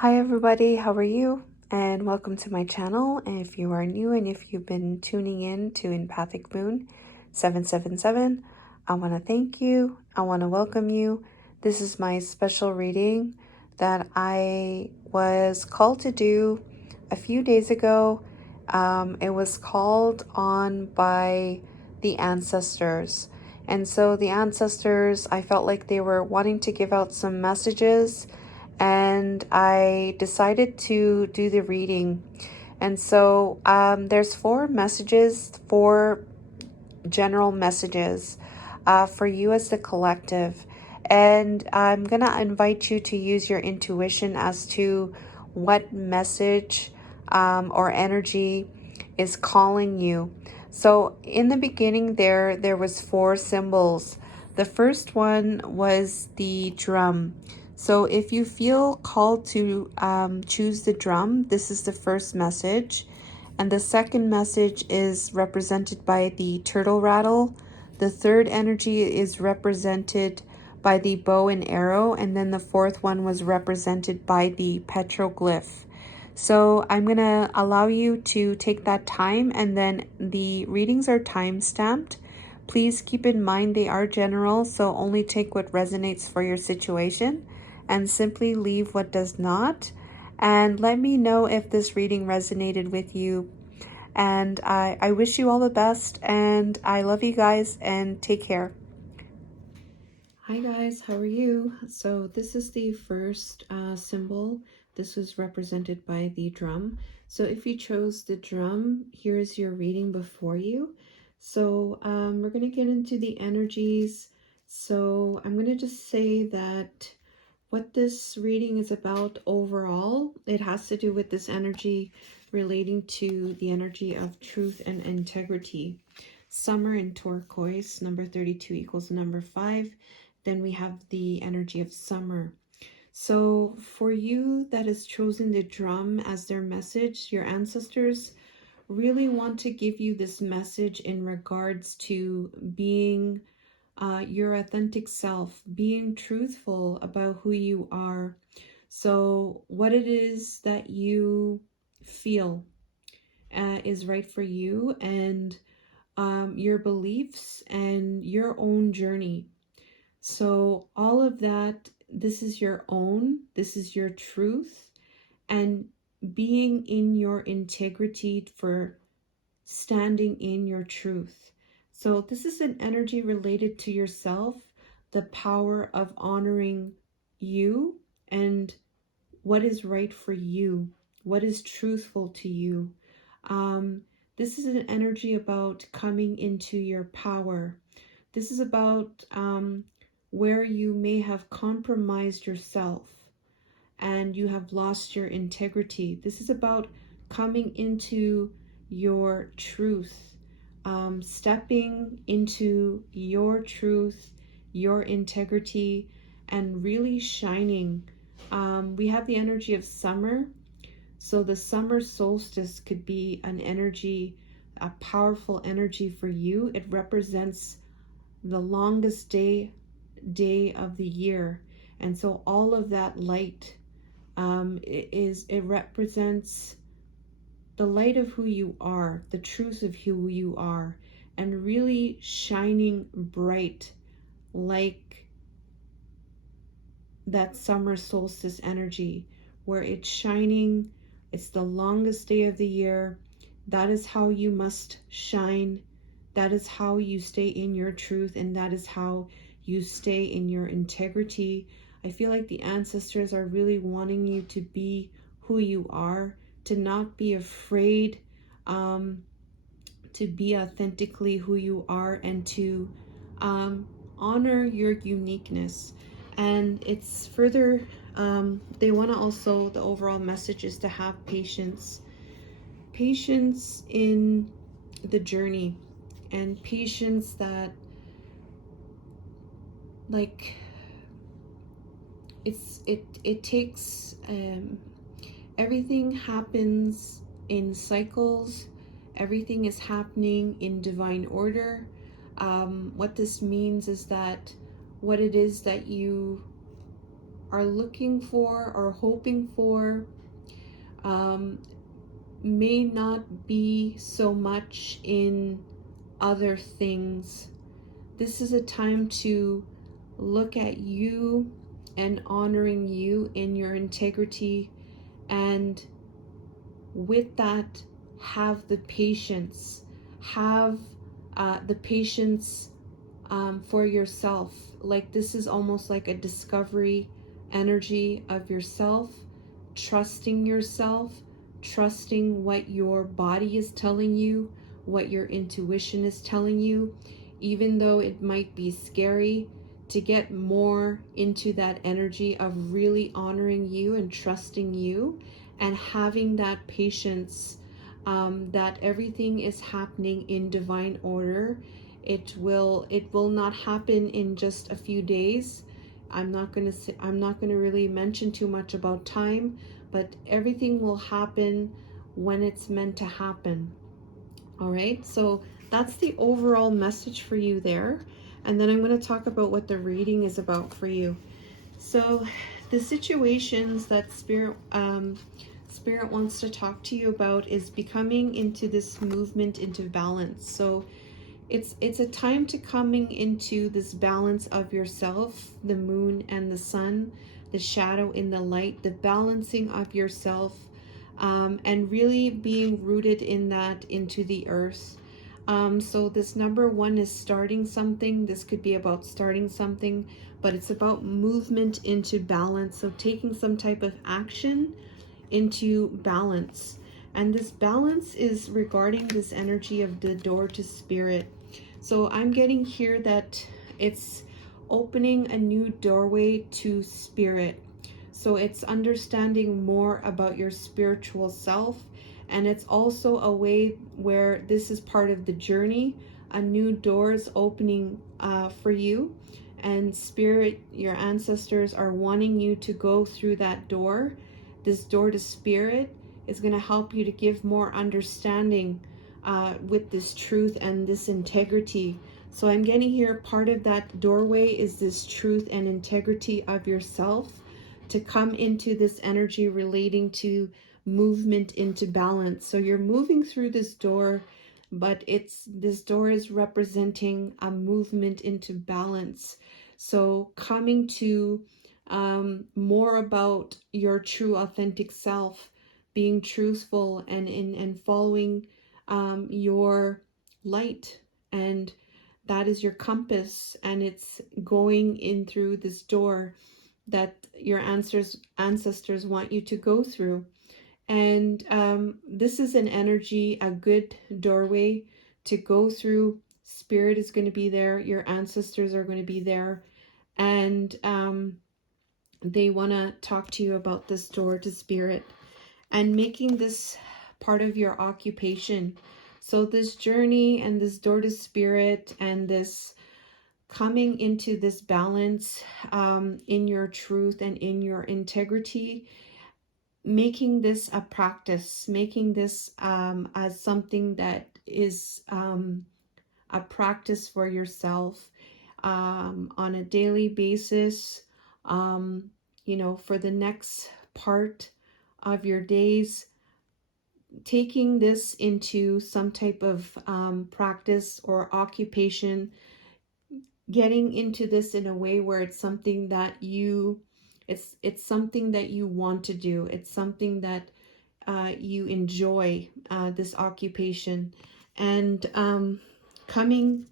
Hi everybody, how are you? And welcome to my channel. And if you are new and if you've been tuning in to Empathic Moon 777, I want to thank you. I want to welcome you. This is my special reading that I was called to do a few days ago. It was called on by the ancestors. And so the ancestors, I felt like they were wanting to give out some messages, and I decided to do the reading. And so there's four messages, four general messages for you as the collective. And I'm going to invite you to use your intuition as to what message or energy is calling you. So in the beginning there was four symbols. The first one was the drum. So if you feel called to choose the drum, this is the first message. And the second message is represented by the turtle rattle. The third energy is represented by the bow and arrow. And then the fourth one was represented by the petroglyph. So I'm going to allow you to take that time, and then the readings are time stamped. Please keep in mind they are general, so only take what resonates for your situation and simply leave what does not. And let me know if this reading resonated with you. And I wish you all the best, and I love you guys, and take care. Hi guys, how are you? So this is the first symbol. This was represented by the drum. So if you chose the drum, here is your reading before you. So we're going to get into the energies. So I'm going to just say that what this reading is about overall, it has to do with this energy relating to the energy of truth and integrity. Summer in turquoise, number 32 equals number 5. Then we have the energy of summer. So for you that has chosen the drum as their message, your ancestors really want to give you this message in regards to being your authentic self, being truthful about who you are. So what it is that you feel is right for you, and your beliefs and your own journey. So all of that, this is your own, this is your truth, and being in your integrity for standing in your truth. So this is an energy related to yourself, the power of honoring you and what is right for you, what is truthful to you. This is an energy about coming into your power. This is about where you may have compromised yourself and you have lost your integrity. This is about coming into your truth, stepping into your truth, your integrity, and really shining. We have the energy of summer. So the summer solstice could be an energy, a powerful energy for you. It represents the longest day of the year. And so all of that light, it represents the light of who you are, the truth of who you are, and really shining bright like that summer solstice energy, where it's shining. It's the longest day of the year. That is how you must shine. That is how you stay in your truth, and that is how you stay in your integrity. I feel like the ancestors are really wanting you to be who you are, to not be afraid, to be authentically who you are, and to honor your uniqueness. And it's further, they want to also, the overall message is to have patience in the journey, and patience that, like, it takes, everything happens in cycles. Everything is happening in divine order. What this means is that what it is that you are looking for or hoping for may not be so much in other things. This is a time to look at you and honoring you in your integrity, and with that, have the patience. Have the patience for yourself. Like, this is almost like a discovery energy of yourself, trusting yourself, trusting what your body is telling you, what your intuition is telling you, even though it might be scary, to get more into that energy of really honoring you and trusting you and having that patience, that everything is happening in divine order. It will not happen in just a few days. I'm not going to really mention too much about time, but everything will happen when it's meant to happen. All right, so that's the overall message for you there. And then I'm going to talk about what the reading is about for you. So the situations that Spirit wants to talk to you about is becoming into this movement into balance. So it's a time to coming into this balance of yourself, the moon and the sun, the shadow in the light, the balancing of yourself, and really being rooted in that into the earth. So this number one is starting something. This could be about starting something, but it's about movement into balance. So taking some type of action into balance. And this balance is regarding this energy of the door to spirit. So I'm getting here that it's opening a new doorway to spirit. So it's understanding more about your spiritual self. And it's also a way where this is part of the journey. A new door is opening for you. And spirit, your ancestors are wanting you to go through that door. This door to spirit is going to help you to give more understanding with this truth and this integrity. So I'm getting here, part of that doorway is this truth and integrity of yourself to come into this energy relating to movement into balance. So you're moving through this door, but this door is representing a movement into balance. So coming to more about your true authentic self, being truthful and following your light, and that is your compass, and it's going in through this door that your ancestors want you to go through. And this is an energy, a good doorway to go through. Spirit is going to be there, your ancestors are going to be there, and they want to talk to you about this door to spirit and making this part of your occupation. So this journey and this door to spirit and this coming into this balance in your truth and in your integrity, making this a practice, making this as something that is a practice for yourself on a daily basis, for the next part of your days, taking this into some type of practice or occupation, getting into this in a way where it's something that it's something that you want to do. It's something that you enjoy, this occupation, and coming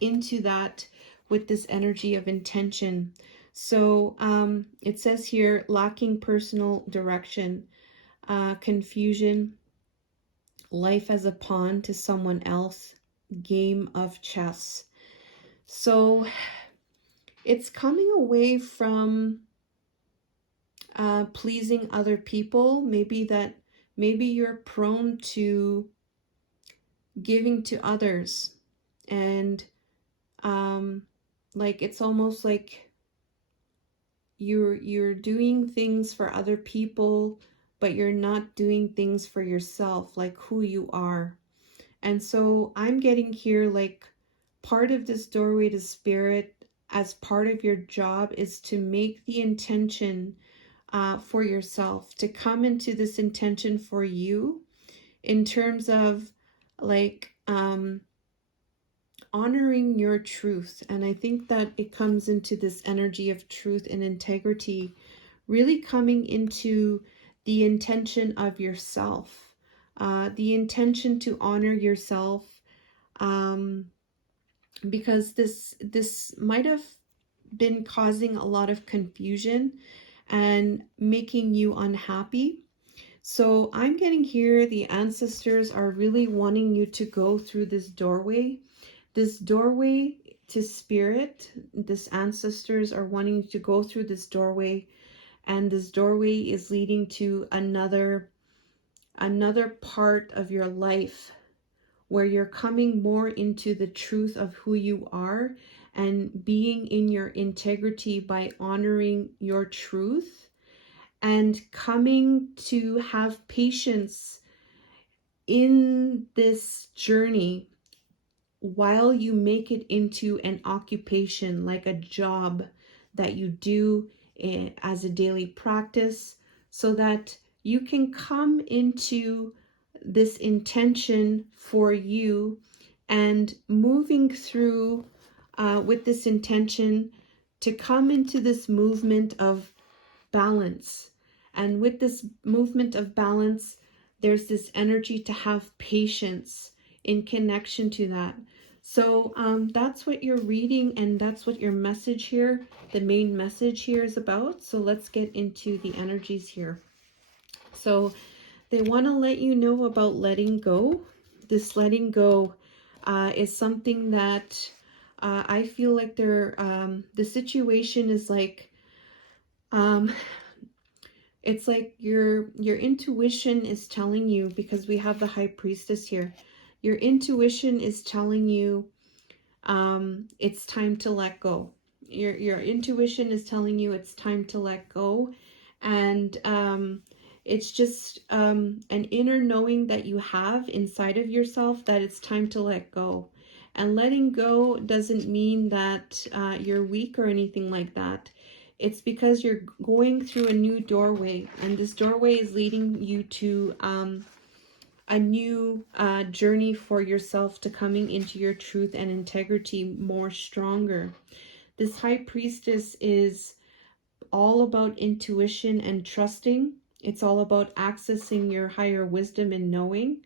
into that with this energy of intention. So it says here, lacking personal direction, confusion, life as a pawn to someone else, game of chess. So it's coming away from pleasing other people. Maybe you're prone to giving to others, and like it's almost like you're doing things for other people, but you're not doing things for yourself, like who you are. And so I'm getting here, like, part of this doorway to spirit as part of your job is to make the intention for yourself, to come into this intention for you in terms of like honoring your truth. And I think that it comes into this energy of truth and integrity, really coming into the intention of yourself, the intention to honor yourself, because this might have been causing a lot of confusion and making you unhappy. So I'm getting here the ancestors are really wanting you to go through this doorway to spirit. This ancestors are wanting you to go through this doorway, and this doorway is leading to another part of your life where you're coming more into the truth of who you are and being in your integrity by honoring your truth, and coming to have patience in this journey while you make it into an occupation, like a job that you do as a daily practice, so that you can come into this intention for you and moving through with this intention to come into this movement of balance. And with this movement of balance, there's this energy to have patience in connection to that. So that's what you're reading, and that's what your message here, the main message here, is about. So let's get into the energies here. So they want to let you know about letting go. This letting go is something that I feel like the situation is like, it's like your intuition is telling you, because we have the High Priestess here. Your intuition is telling you it's time to let go. Your intuition is telling you it's time to let go, and it's just an inner knowing that you have inside of yourself that it's time to let go. And letting go doesn't mean that you're weak or anything like that. It's because you're going through a new doorway, and this doorway is leading you to a new journey for yourself, to coming into your truth and integrity more stronger. This High Priestess is all about intuition and trusting. It's all about accessing your higher wisdom and knowing.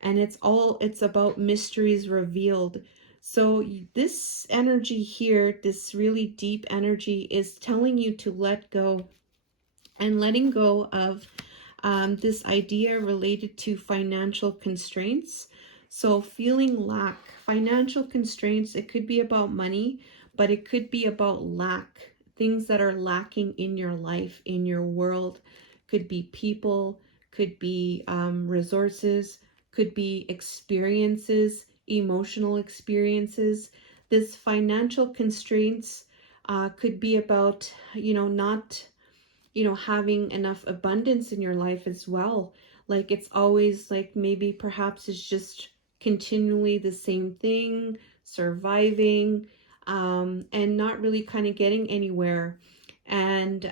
And it's about mysteries revealed. So this energy here, this really deep energy, is telling you to let go, and letting go of this idea related to financial constraints. So feeling lack, financial constraints, it could be about money, but it could be about lack, things that are lacking in your life, in your world. Could be people, could be resources, could be experiences, emotional experiences. This financial constraints could be about, not having enough abundance in your life as well. Like it's always like, maybe perhaps it's just continually the same thing, surviving, and not really kind of getting anywhere. And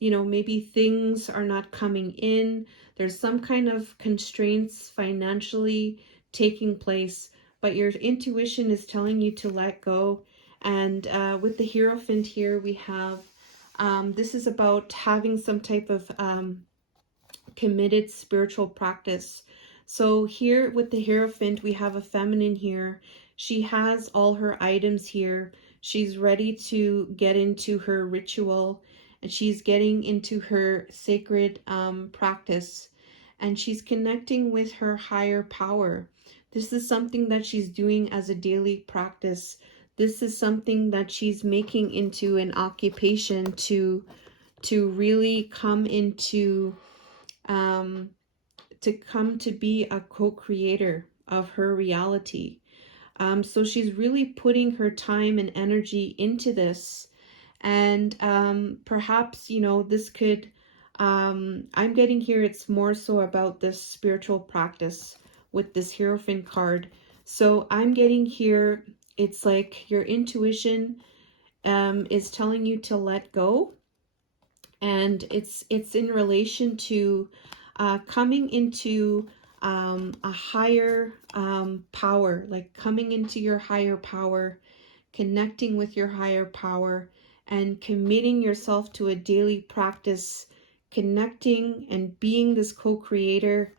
maybe things are not coming in. There's some kind of constraints financially taking place, but your intuition is telling you to let go. And with the Hierophant here, we have this is about having some type of committed spiritual practice. So here with the Hierophant, we have a feminine here. She has all her items here. She's ready to get into her ritual, and she's getting into her sacred practice, and she's connecting with her higher power. This is something that she's doing as a daily practice. This is something that she's making into an occupation to really come into to come to be a co-creator of her reality. So she's really putting her time and energy into this. And perhaps, this could, I'm getting here, it's more so about this spiritual practice with this Hierophant card. So I'm getting here, it's like your intuition is telling you to let go. And it's in relation to coming into a higher power, like coming into your higher power, connecting with your higher power, and committing yourself to a daily practice, connecting and being this co-creator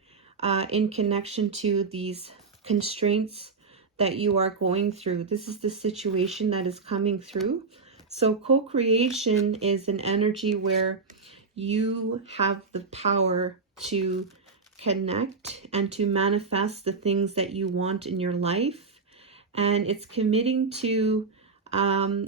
in connection to these constraints that you are going through. This is the situation that is coming through. So co-creation is an energy where you have the power to connect and to manifest the things that you want in your life. And it's committing to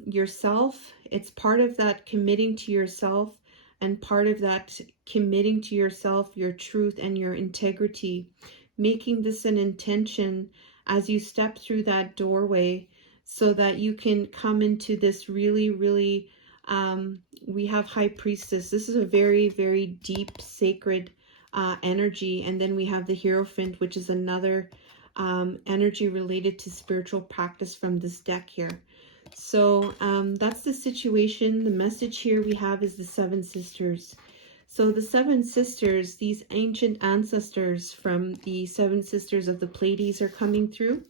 yourself. It's part of that committing to yourself, and part of that committing to yourself, your truth and your integrity, making this an intention as you step through that doorway, so that you can come into this really, really, we have High Priestess. This is a very, very deep, sacred energy. And then we have the Hierophant, which is another energy related to spiritual practice from this deck here. So that's the situation. The message here we have is the Seven Sisters. So the Seven Sisters, these ancient ancestors from the Seven Sisters of the Pleiades are coming through.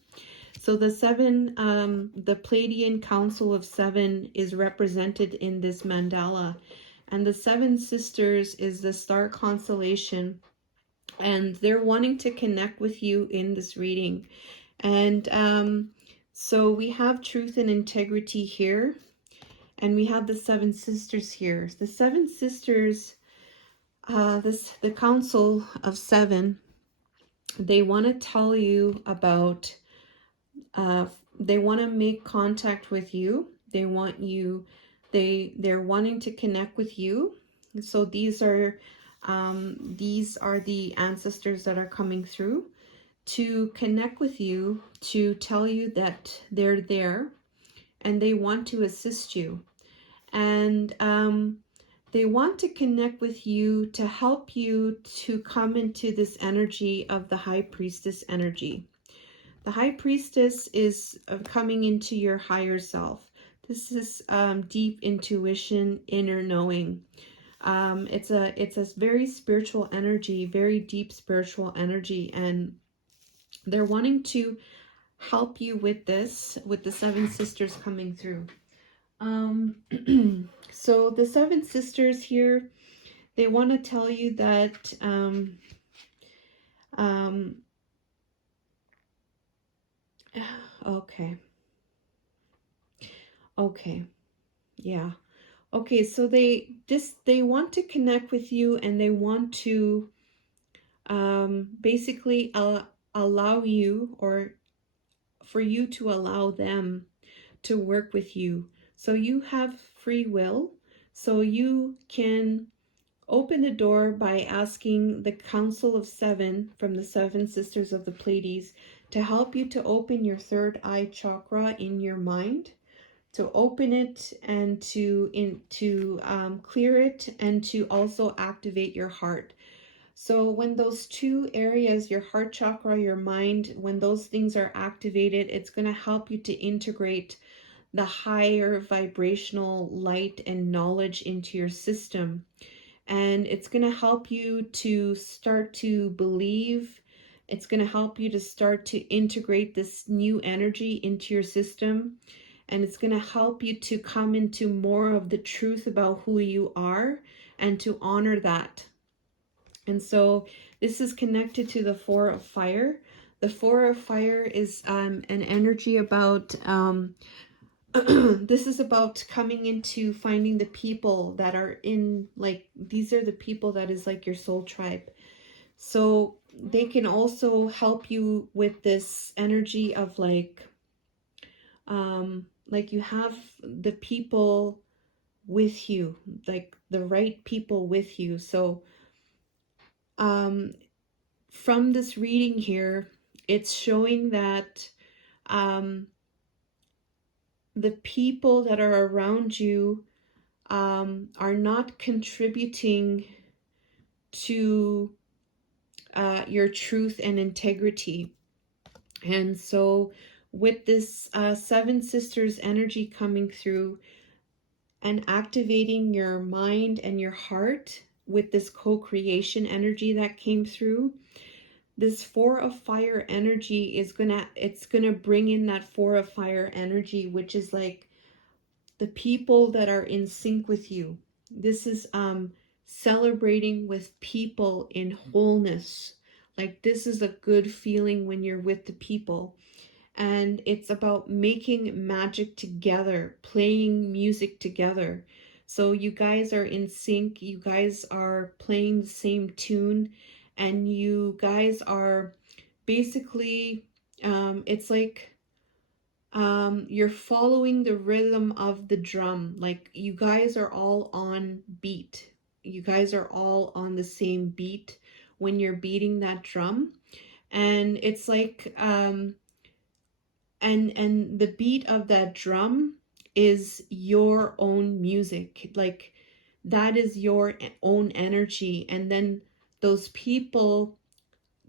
So the seven, the Pleiadian Council of Seven is represented in this mandala. And the Seven Sisters is the star constellation. And they're wanting to connect with you in this reading. And so we have truth and integrity here. And we have the Seven Sisters here. The Seven Sisters, the Council of Seven, they want to tell you about, they want to make contact with you. They want you, they're wanting to connect with you. So these are the ancestors that are coming through to connect with you, to tell you that they're there and they want to assist you. And they want to connect with you to help you to come into this energy of the High Priestess energy. The High Priestess is coming into your higher self. This is deep intuition, inner knowing. It's a very spiritual energy, very deep spiritual energy, and they're wanting to help you with this, with the Seven Sisters coming through. So the Seven Sisters here, they want to tell you that okay, yeah. Okay, so they want to connect with you, and they want to basically allow you, or for you to allow them to work with you. So you have free will, so you can open the door by asking the Council of Seven from the Seven Sisters of the Pleiades to help you to open your third eye chakra in your mind, to open it and to clear it, and to also activate your heart. So when those two areas, your heart chakra, your mind, when those things are activated, it's going to help you to integrate the higher vibrational light and knowledge into your system. And it's going to help you to start to believe. It's going to help you to start to integrate this new energy into your system. And it's going to help you to come into more of the truth about who you are, and to honor that. And so this is connected to the Four of Fire. The Four of Fire is an energy about this is about coming into finding the people that are in, like, these are the people that is like your soul tribe. So they can also help you with this energy of like you have the people with you, like the right people with you. So from this reading here, it's showing that the people that are around you are not contributing to your truth and integrity. And so with this Seven Sisters energy coming through, and activating your mind and your heart with this co-creation energy that came through. This Four of Fire energy is it's gonna bring in that Four of Fire energy, which is like the people that are in sync with you. This is celebrating with people in wholeness. Like, this is a good feeling when you're with the people. And it's about making magic together, playing music together. So you guys are in sync, you guys are playing the same tune, and you guys are basically, it's like you're following the rhythm of the drum. Like, you guys are all on beat. You guys are all on the same beat when you're beating that drum. And it's like, and the beat of that drum is your own music. Like, that is your own energy. And then those people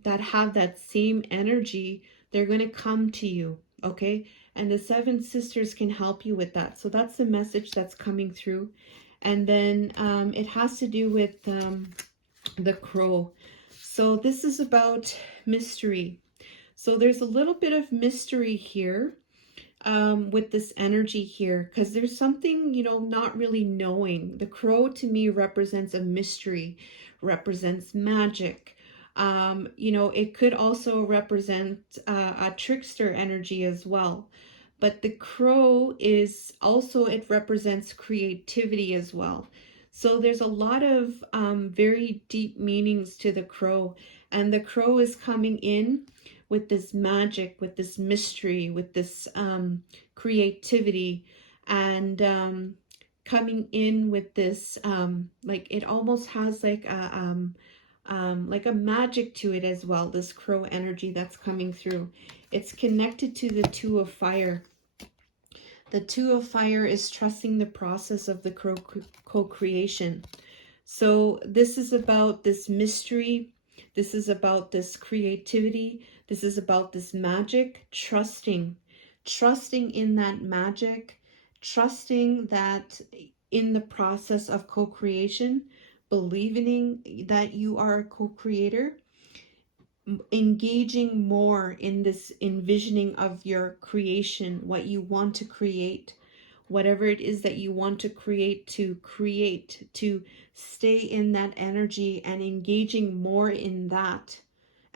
that have that same energy, they're going to come to you, okay? And the Seven Sisters can help you with that. So that's the message that's coming through. And then it has to do with the crow. So this is about mystery. So there's a little bit of mystery here with this energy here, because there's something, you know, not really knowing. The crow to me represents a mystery, represents magic. You know, it could also represent a trickster energy as well. But the crow is also, it represents creativity as well. So there's a lot of very deep meanings to the crow. And the crow is coming in with this magic, with this mystery, with this creativity, and coming in with this, like, it almost has like a magic to it as well, this crow energy that's coming through. It's connected to the Two of Fire. The Two of Fire is trusting the process of the co-creation. So this is about this mystery. This is about this creativity. This is about this magic, trusting in that magic, trusting that in the process of co-creation, believing that you are a co-creator, engaging more in this envisioning of your creation, what you want to create, whatever it is that you want to create, to stay in that energy and engaging more in that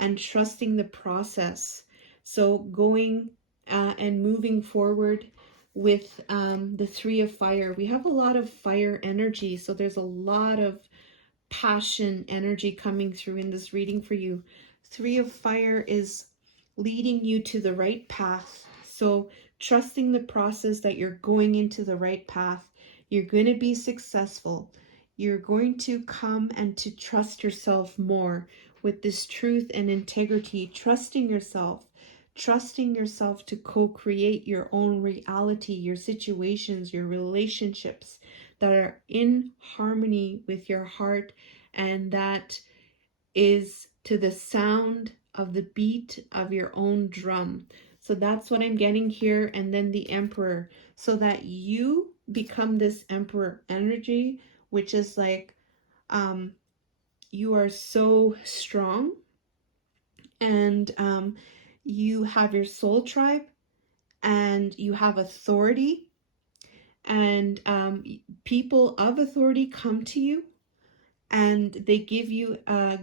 and trusting the process. So going and moving forward with the Three of Fire. We have a lot of fire energy, so there's a lot of passion energy coming through in this reading for you. Three of Fire is leading you to the right path. So trusting the process that you're going into the right path. You're going to be successful. You're going to come and to trust yourself more with this truth and integrity, trusting yourself to co-create your own reality, your situations, your relationships that are in harmony with your heart, and that is to the sound of the beat of your own drum. So that's what I'm getting here. And then the Emperor, so that you become this Emperor energy, which is like you are so strong, and you have your soul tribe, and you have authority, and people of authority come to you and they give you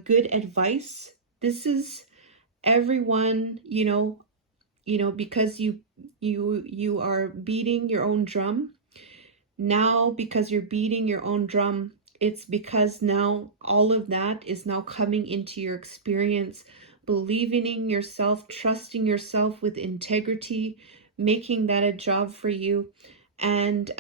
good advice. This is everyone, because you are beating your own drum. Now, because you're beating your own drum, it's because now all of that is now coming into your experience, believing in yourself, trusting yourself with integrity, making that a job for you. And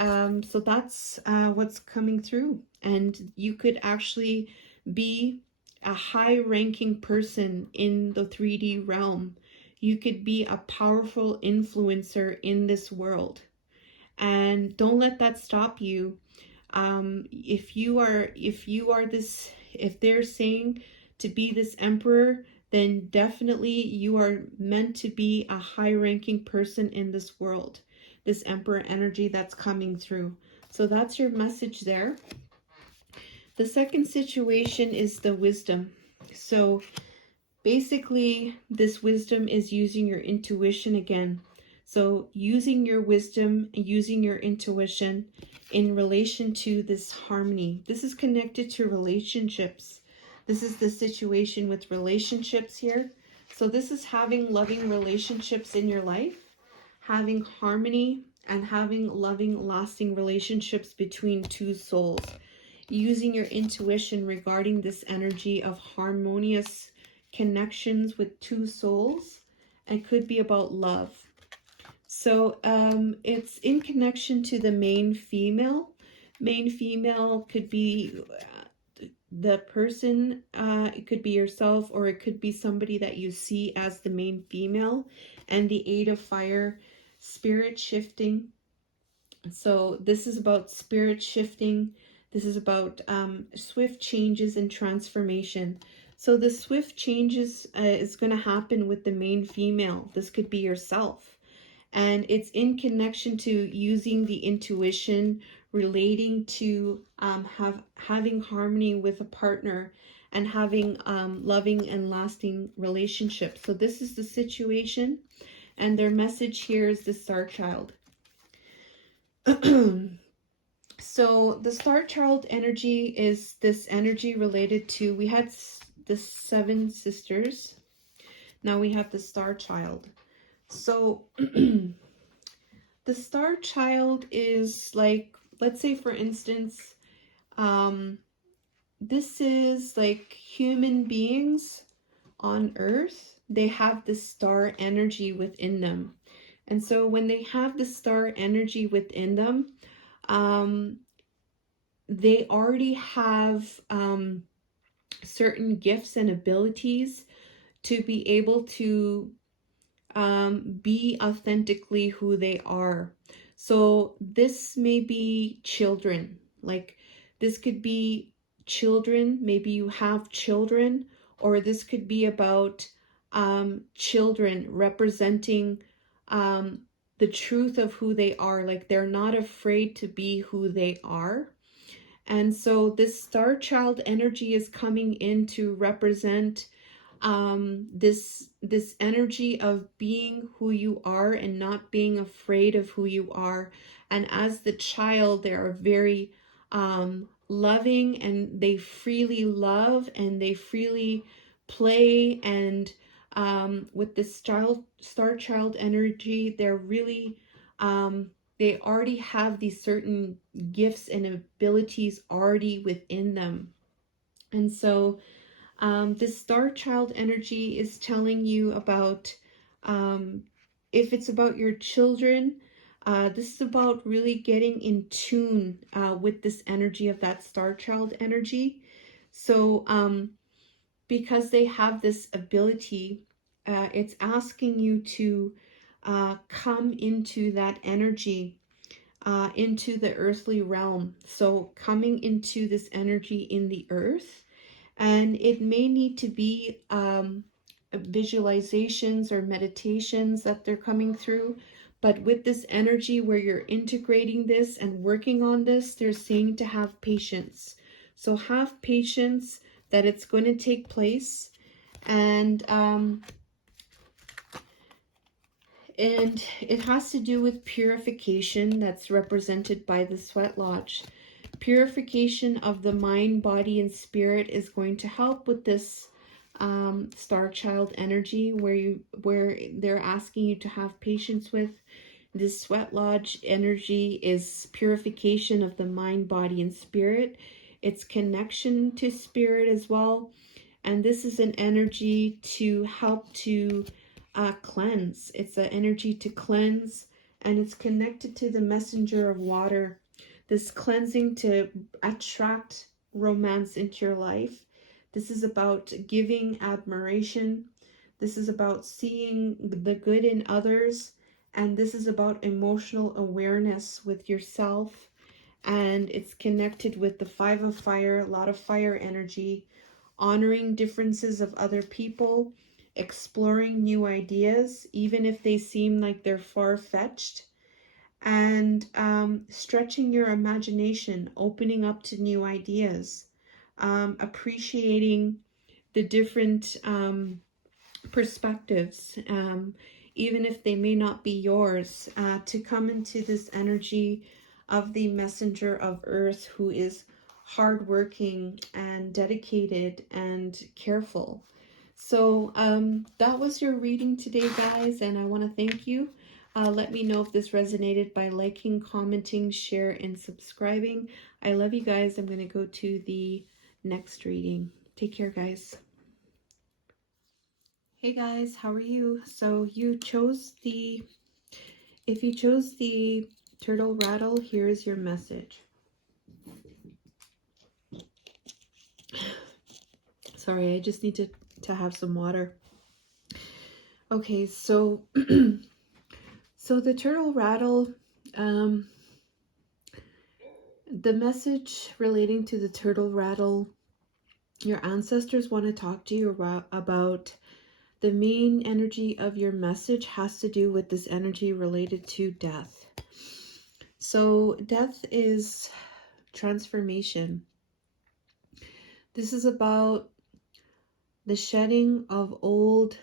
so that's what's coming through. And you could actually be a high-ranking person in the 3D realm. You could be a powerful influencer in this world. And don't let that stop you. If they're saying to be this emperor, then definitely you are meant to be a high-ranking person in this world. This emperor energy that's coming through. So that's your message there. The second situation is the wisdom. So basically, this wisdom is using your intuition again. So using your wisdom, using your intuition in relation to this harmony. This is connected to relationships. This is the situation with relationships here. So this is having loving relationships in your life, having harmony, and having loving, lasting relationships between two souls. Using your intuition regarding this energy of harmonious connections with two souls. It could be about love. So it's in connection to the main female. Main female could be the person, it could be yourself, or it could be somebody that you see as the main female. And the 8 of Fire, spirit shifting. So this is about spirit shifting. This is about swift changes and transformation. So the swift changes is going to happen with the main female. This could be yourself. And it's in connection to using the intuition, relating to having harmony with a partner and having loving and lasting relationships. So this is the situation. And their message here is the Star Child. So the Star Child energy is this energy related to, we had the 7 sisters. Now we have the Star Child. So the Star Child is like, let's say for instance, this is like human beings on Earth. They have the star energy within them. And so when they have the star energy within them, they already have certain gifts and abilities to be able to be authentically who they are. So this may be children, like this could be children, maybe you have children, or this could be about children representing the truth of who they are, like they're not afraid to be who they are. And so this Star Child energy is coming in to represent this energy of being who you are and not being afraid of who you are. And as the child, they are very loving, and they freely love and they freely play. And with this Star Child energy, they're really they already have these certain gifts and abilities already within them. And so this Star Child energy is telling you about, if it's about your children, this is about really getting in tune with this energy of that Star Child energy. So because they have this ability, it's asking you to come into that energy, into the earthly realm. So coming into this energy in the earth. And it may need to be visualizations or meditations that they're coming through. But with this energy where you're integrating this and working on this, they're saying to have patience. So have patience that it's going to take place. And it has to do with purification that's represented by the Sweat Lodge. Purification of the mind, body, and spirit is going to help with this Star Child energy, where they're asking you to have patience with. This Sweat Lodge energy is purification of the mind, body, and spirit. It's connection to spirit as well. And this is an energy to help to cleanse. It's an energy to cleanse, and it's connected to the messenger of water. This cleansing to attract romance into your life. This is about giving admiration. This is about seeing the good in others. And this is about emotional awareness with yourself. And it's connected with the 5 of Fire, a lot of fire energy, honoring differences of other people, exploring new ideas, even if they seem like they're far-fetched. and stretching your imagination, opening up to new ideas, appreciating the different perspectives, even if they may not be yours, to come into this energy of the messenger of earth, who is hardworking and dedicated and careful. So that was your reading today, guys, and I want to thank you. Let me know if this resonated by liking, commenting, share, and subscribing. I love you guys. I'm going to go to the next reading. Take care, guys. Hey guys, how are you? So if you chose the turtle rattle, here's your message. Sorry, I just need to have some water. Okay, so so the turtle rattle, the message relating to the turtle rattle, your ancestors want to talk to you about the main energy of your message has to do with this energy related to death. So death is transformation. This is about the shedding of old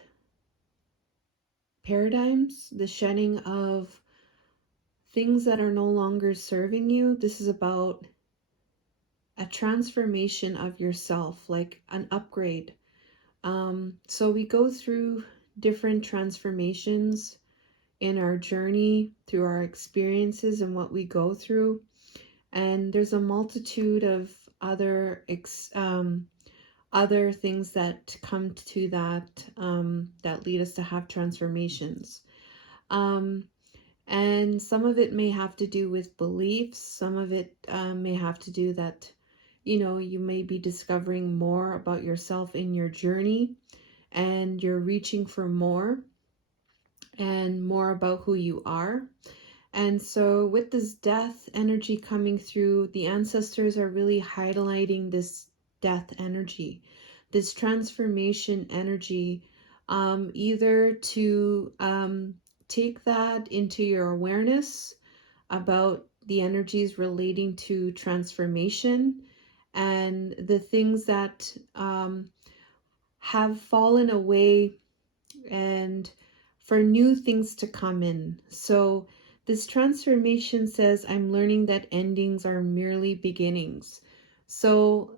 paradigms, the shedding of things that are no longer serving you. This is about a transformation of yourself, like an upgrade. So we go through different transformations in our journey, through our experiences and what we go through. And there's a multitude of other things that come to that, that lead us to have transformations. And some of it may have to do with beliefs. Some of it may have to do that, you know, you may be discovering more about yourself in your journey, and you're reaching for more and more about who you are. And so with this death energy coming through, the ancestors are really highlighting this death energy, this transformation energy, either to take that into your awareness about the energies relating to transformation and the things that have fallen away, and for new things to come in. So this transformation says, I'm learning that endings are merely beginnings. So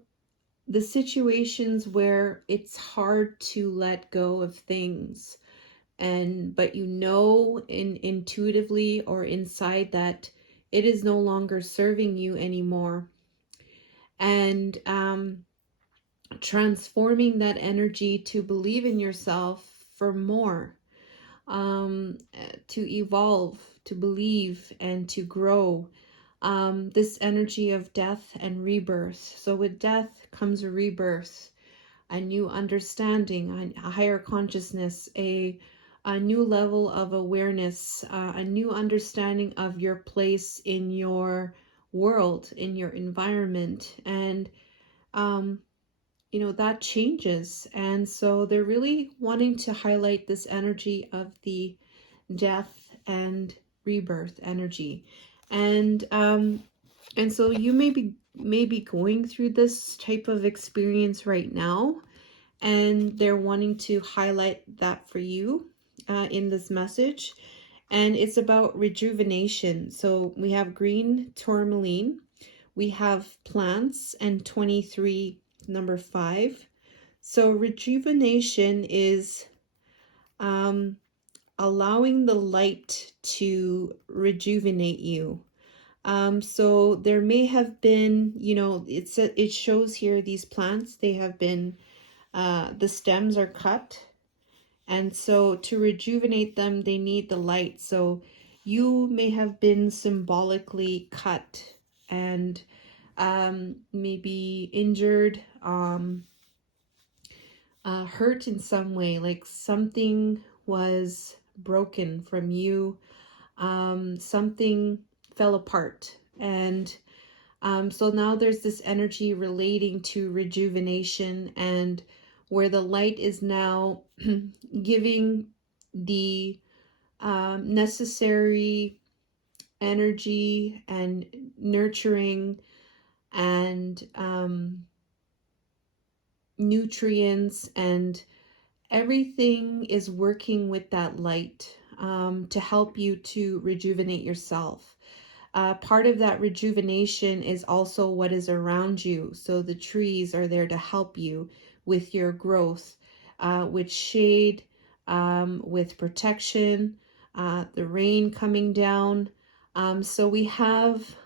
the situations where it's hard to let go of things, but you know intuitively or inside that it is no longer serving you anymore, and transforming that energy to believe in yourself for more, to evolve, to believe, and to grow. This energy of death and rebirth. So with death comes a rebirth, a new understanding, a higher consciousness, a new level of awareness, a new understanding of your place in your world, in your environment. And you know, that changes. And so they're really wanting to highlight this energy of the death and rebirth energy. And so you may be going through this type of experience right now, and they're wanting to highlight that for you in this message. And it's about rejuvenation. So we have green tourmaline, we have plants, and 23, number 5. So rejuvenation is allowing the light to rejuvenate you. So there may have been, you know, it shows here these plants, they have been, the stems are cut. And so to rejuvenate them, they need the light. So you may have been symbolically cut and maybe injured, hurt in some way, like something was broken from you, something fell apart. And so now there's this energy relating to rejuvenation, and where the light is now giving the necessary energy and nurturing and nutrients, and everything is working with that light to help you to rejuvenate yourself. Part of that rejuvenation is also what is around you. So the trees are there to help you with your growth, with shade, with protection, the rain coming down. So we have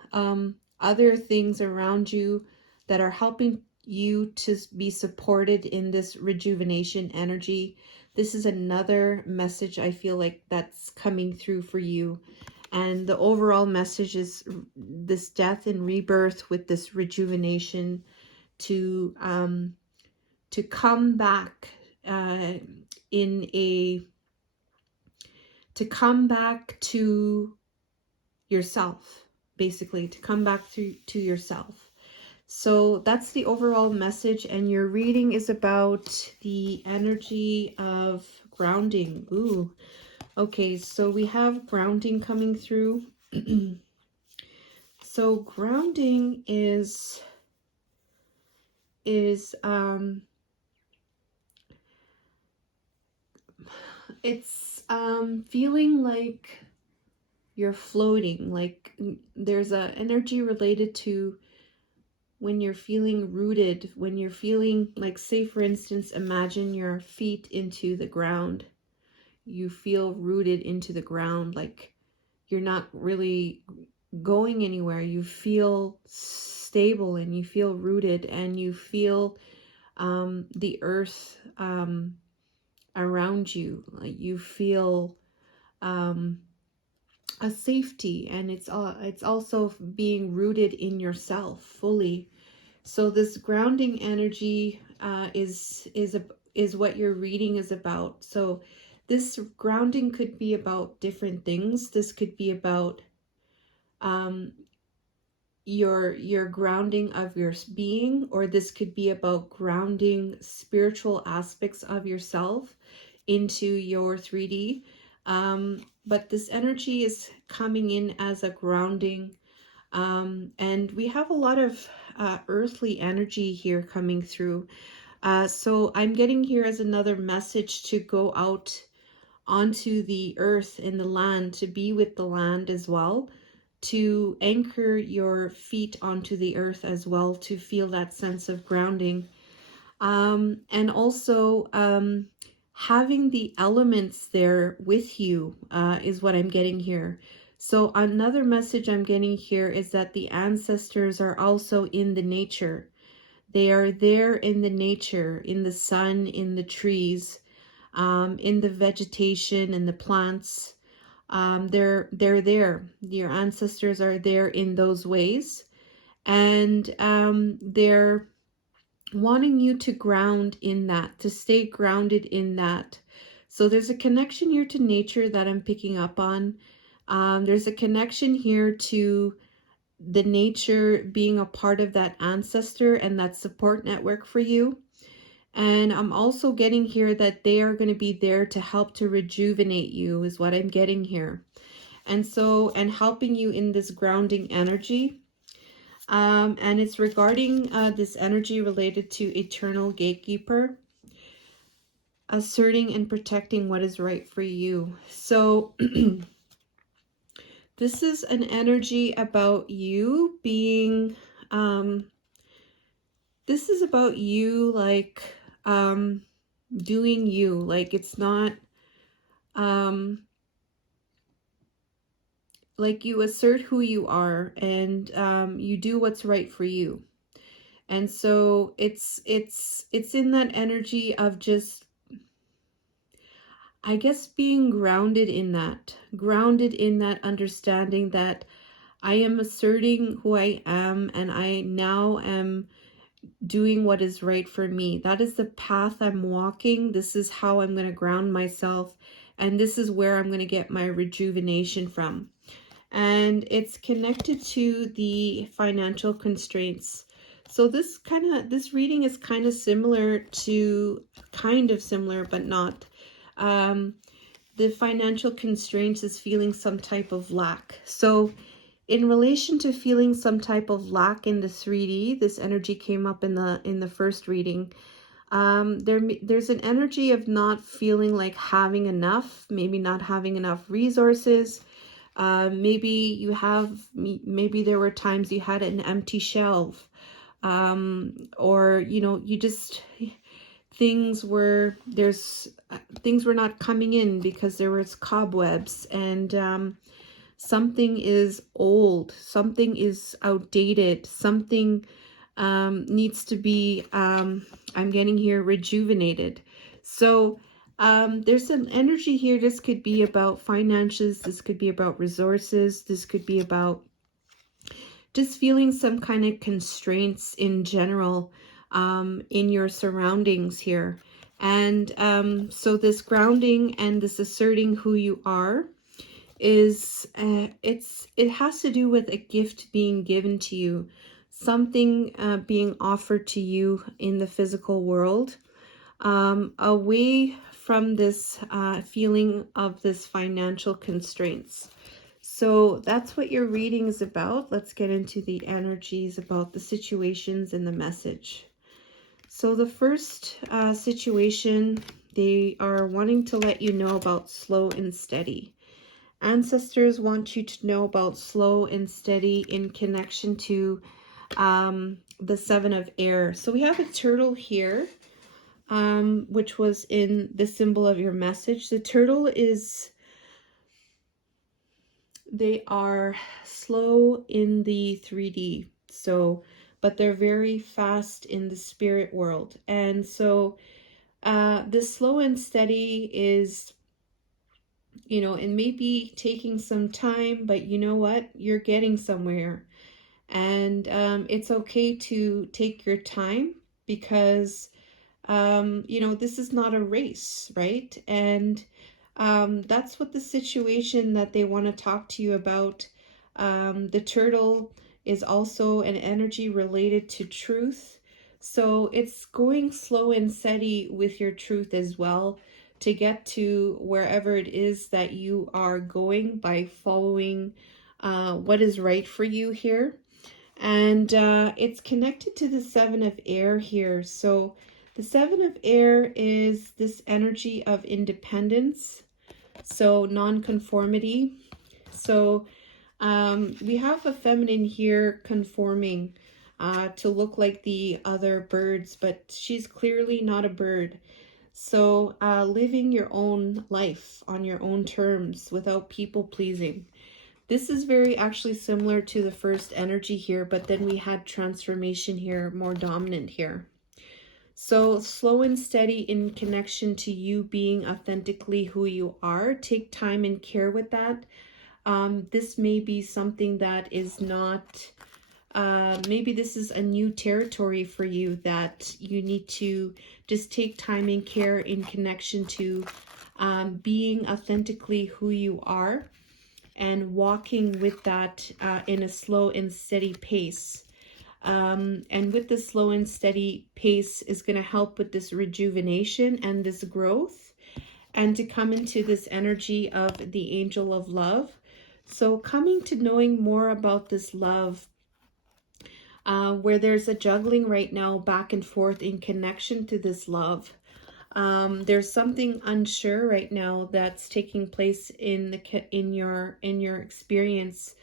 other things around you that are helping you to be supported in this rejuvenation energy. This is another message I feel like that's coming through for you. And the overall message is this death and rebirth with this rejuvenation to come back to come back to yourself, basically, to come back to yourself. So that's the overall message, and your reading is about the energy of grounding. Ooh, okay, so we have grounding coming through. So grounding is it's feeling like you're floating, like there's an energy related to when you're feeling rooted, when you're feeling like, say for instance, imagine your feet into the ground. You feel rooted into the ground, like you're not really going anywhere. You feel stable and you feel rooted, and you feel the earth around you. Like you feel a safety, and it's also being rooted in yourself fully. So this grounding energy is what your reading is about. So this grounding could be about different things. This could be about your grounding of your being, or this could be about grounding spiritual aspects of yourself into your 3D. But this energy is coming in as a grounding, and we have a lot of earthly energy here coming through. So I'm getting here as another message to go out onto the earth and the land, to be with the land as well, to anchor your feet onto the earth as well, to feel that sense of grounding. And also having the elements there with you is what I'm getting here. So another message I'm getting here is that the ancestors are also in the nature. They are there in the nature, in the sun, in the trees, in the vegetation and the plants. They're there. Your ancestors are there in those ways, and they're wanting you to ground in that, to stay grounded in that. So there's a connection here to nature that I'm picking up on. There's a connection here to the nature being a part of that ancestor and that support network for you. And I'm also getting here that they are going to be there to help to rejuvenate you, is what I'm getting here. And so, and helping you in this grounding energy. And it's regarding this energy related to eternal gatekeeper, asserting and protecting what is right for you. So this is an energy about you being, this is about you, like, doing you. Like, it's not, like you assert who you are, and you do what's right for you. And so it's in that energy of just, I guess, being grounded in that understanding that I am asserting who I am, and I now am doing what is right for me. That is the path I'm walking. This is how I'm going to ground myself, and this is where I'm going to get my rejuvenation from. And it's connected to the financial constraints. So this reading is kind of similar, but not. the financial constraints is feeling some type of lack. So in relation to feeling some type of lack in the 3D, this energy came up in the first reading. There's an energy of not feeling like having enough, maybe not having enough resources. Maybe there were times you had an empty shelf, or you just, things were not coming in because there was cobwebs, and something is old, something is outdated, something needs to be, I'm getting here, rejuvenated. So there's an energy here. This could be about finances, this could be about resources, this could be about just feeling some kind of constraints in general in your surroundings here. And so this grounding and this asserting who you are is, it has to do with a gift being given to you, something being offered to you in the physical world, away from this feeling of this financial constraints. So that's what your reading is about. Let's get into the energies about the situations and the message. So the first situation, they are wanting to let you know about slow and steady. Ancestors want you to know about slow and steady in connection to the 7 of air. So we have a turtle here, which was in the symbol of your message. The turtle is, they are slow in the 3D, so, but they're very fast in the spirit world. And so this slow and steady is, it may be taking some time, but you know what? You're getting somewhere. And it's okay to take your time, because, this is not a race, right? And that's what the situation that they want to talk to you about. The turtle is also an energy related to truth. So it's going slow and steady with your truth as well, to get to wherever it is that you are going by following what is right for you here. And it's connected to the 7 of air here. So the 7 of air is this energy of independence, so non-conformity. So we have a feminine here conforming to look like the other birds, but she's clearly not a bird. So living your own life on your own terms without people pleasing. This is very actually similar to the first energy here, but then we had transformation here, more dominant here. So slow and steady in connection to you being authentically who you are. Take time and care with that. This may be something that is not, maybe this is a new territory for you that you need to just take time and care in connection to being authentically who you are, and walking with that in a slow and steady pace. And with the slow and steady pace is going to help with this rejuvenation and this growth, and to come into this energy of the angel of love. So coming to knowing more about this love, where there's a juggling right now back and forth in connection to this love. There's something unsure right now that's taking place in your experience,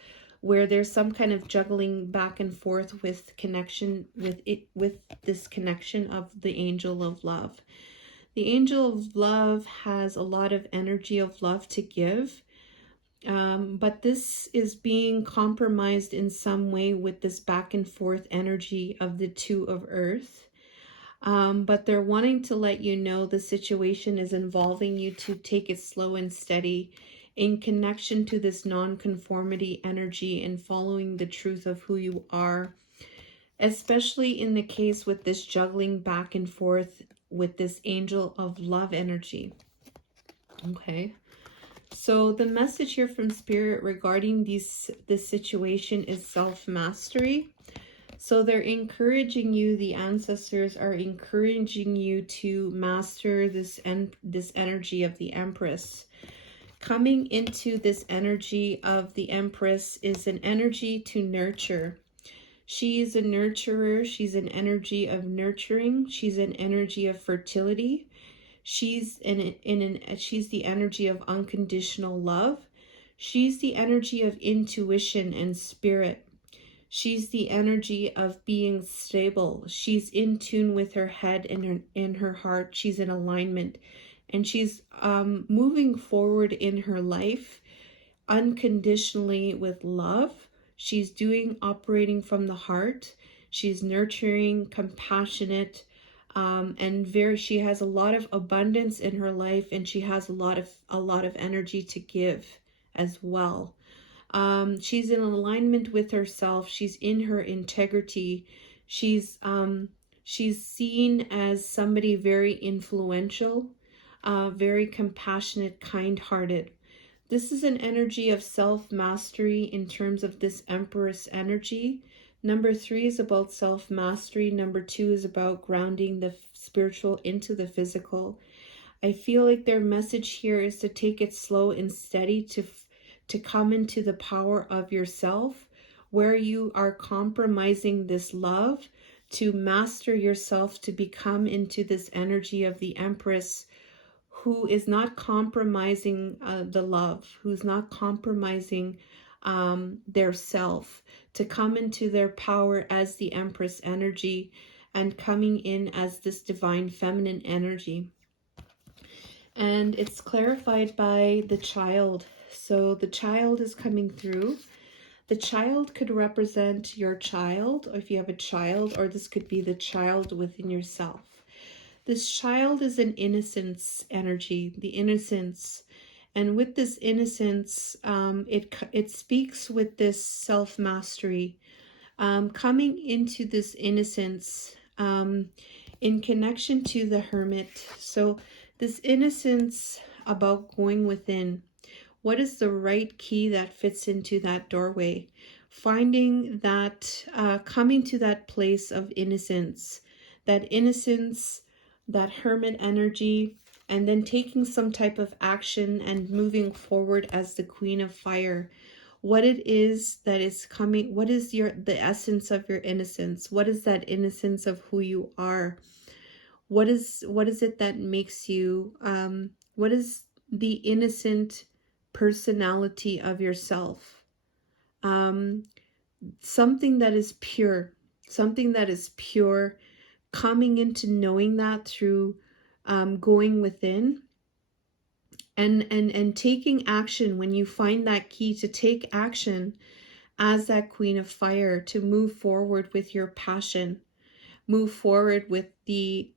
where there's some kind of juggling back and forth with connection with this connection of the angel of love. The angel of love has a lot of energy of love to give, but this is being compromised in some way with this back and forth energy of the 2 of earth. But they're wanting to let you know the situation is involving you to take it slow and steady in connection to this non-conformity energy and following the truth of who you are, especially in the case with this juggling back and forth with this angel of love energy. Okay, so the message here from Spirit regarding this situation is self-mastery. So they're encouraging you, the ancestors are encouraging you to master this energy of the Empress. Coming into this energy of the Empress is an energy to nurture. She is a nurturer. She's an energy of nurturing. She's an energy of fertility. She's she's the energy of unconditional love. She's the energy of intuition and spirit. She's the energy of being stable. She's in tune with her head and her heart. She's in alignment. And she's moving forward in her life unconditionally with love. She's operating from the heart. She's nurturing, compassionate, and she has a lot of abundance in her life, and she has a lot of energy to give as well. She's in alignment with herself. She's in her integrity. She's seen as somebody very influential, very compassionate, kind-hearted. This is an energy of self-mastery in terms of this Empress energy. Number 3 is about self-mastery. Number 2 is about grounding the spiritual into the physical. I feel like their message here is to take it slow and steady, to come into the power of yourself, where you are compromising this love, to master yourself, to become into this energy of the Empress, who is not compromising the love, who's not compromising their self, to come into their power as the Empress energy and coming in as this divine feminine energy. And it's clarified by the child. So the child is coming through. The child could represent your child, or if you have a child, or this could be the child within yourself. This child is an innocence energy, the innocence. And with this innocence, it speaks with this self-mastery, coming into this innocence in connection to the Hermit. So this innocence about going within. What is the right key that fits into that doorway? Finding that, coming to that place of innocence, that Hermit energy, and then taking some type of action and moving forward as the Queen of Fire. What it is that is coming, what is the essence of your innocence? What is that innocence of who you are? What is it that makes you, what is the innocent personality of yourself? Something that is pure, coming into knowing that through going within and taking action. When you find that key, to take action as that Queen of Fire, to move forward with your passion, move forward with the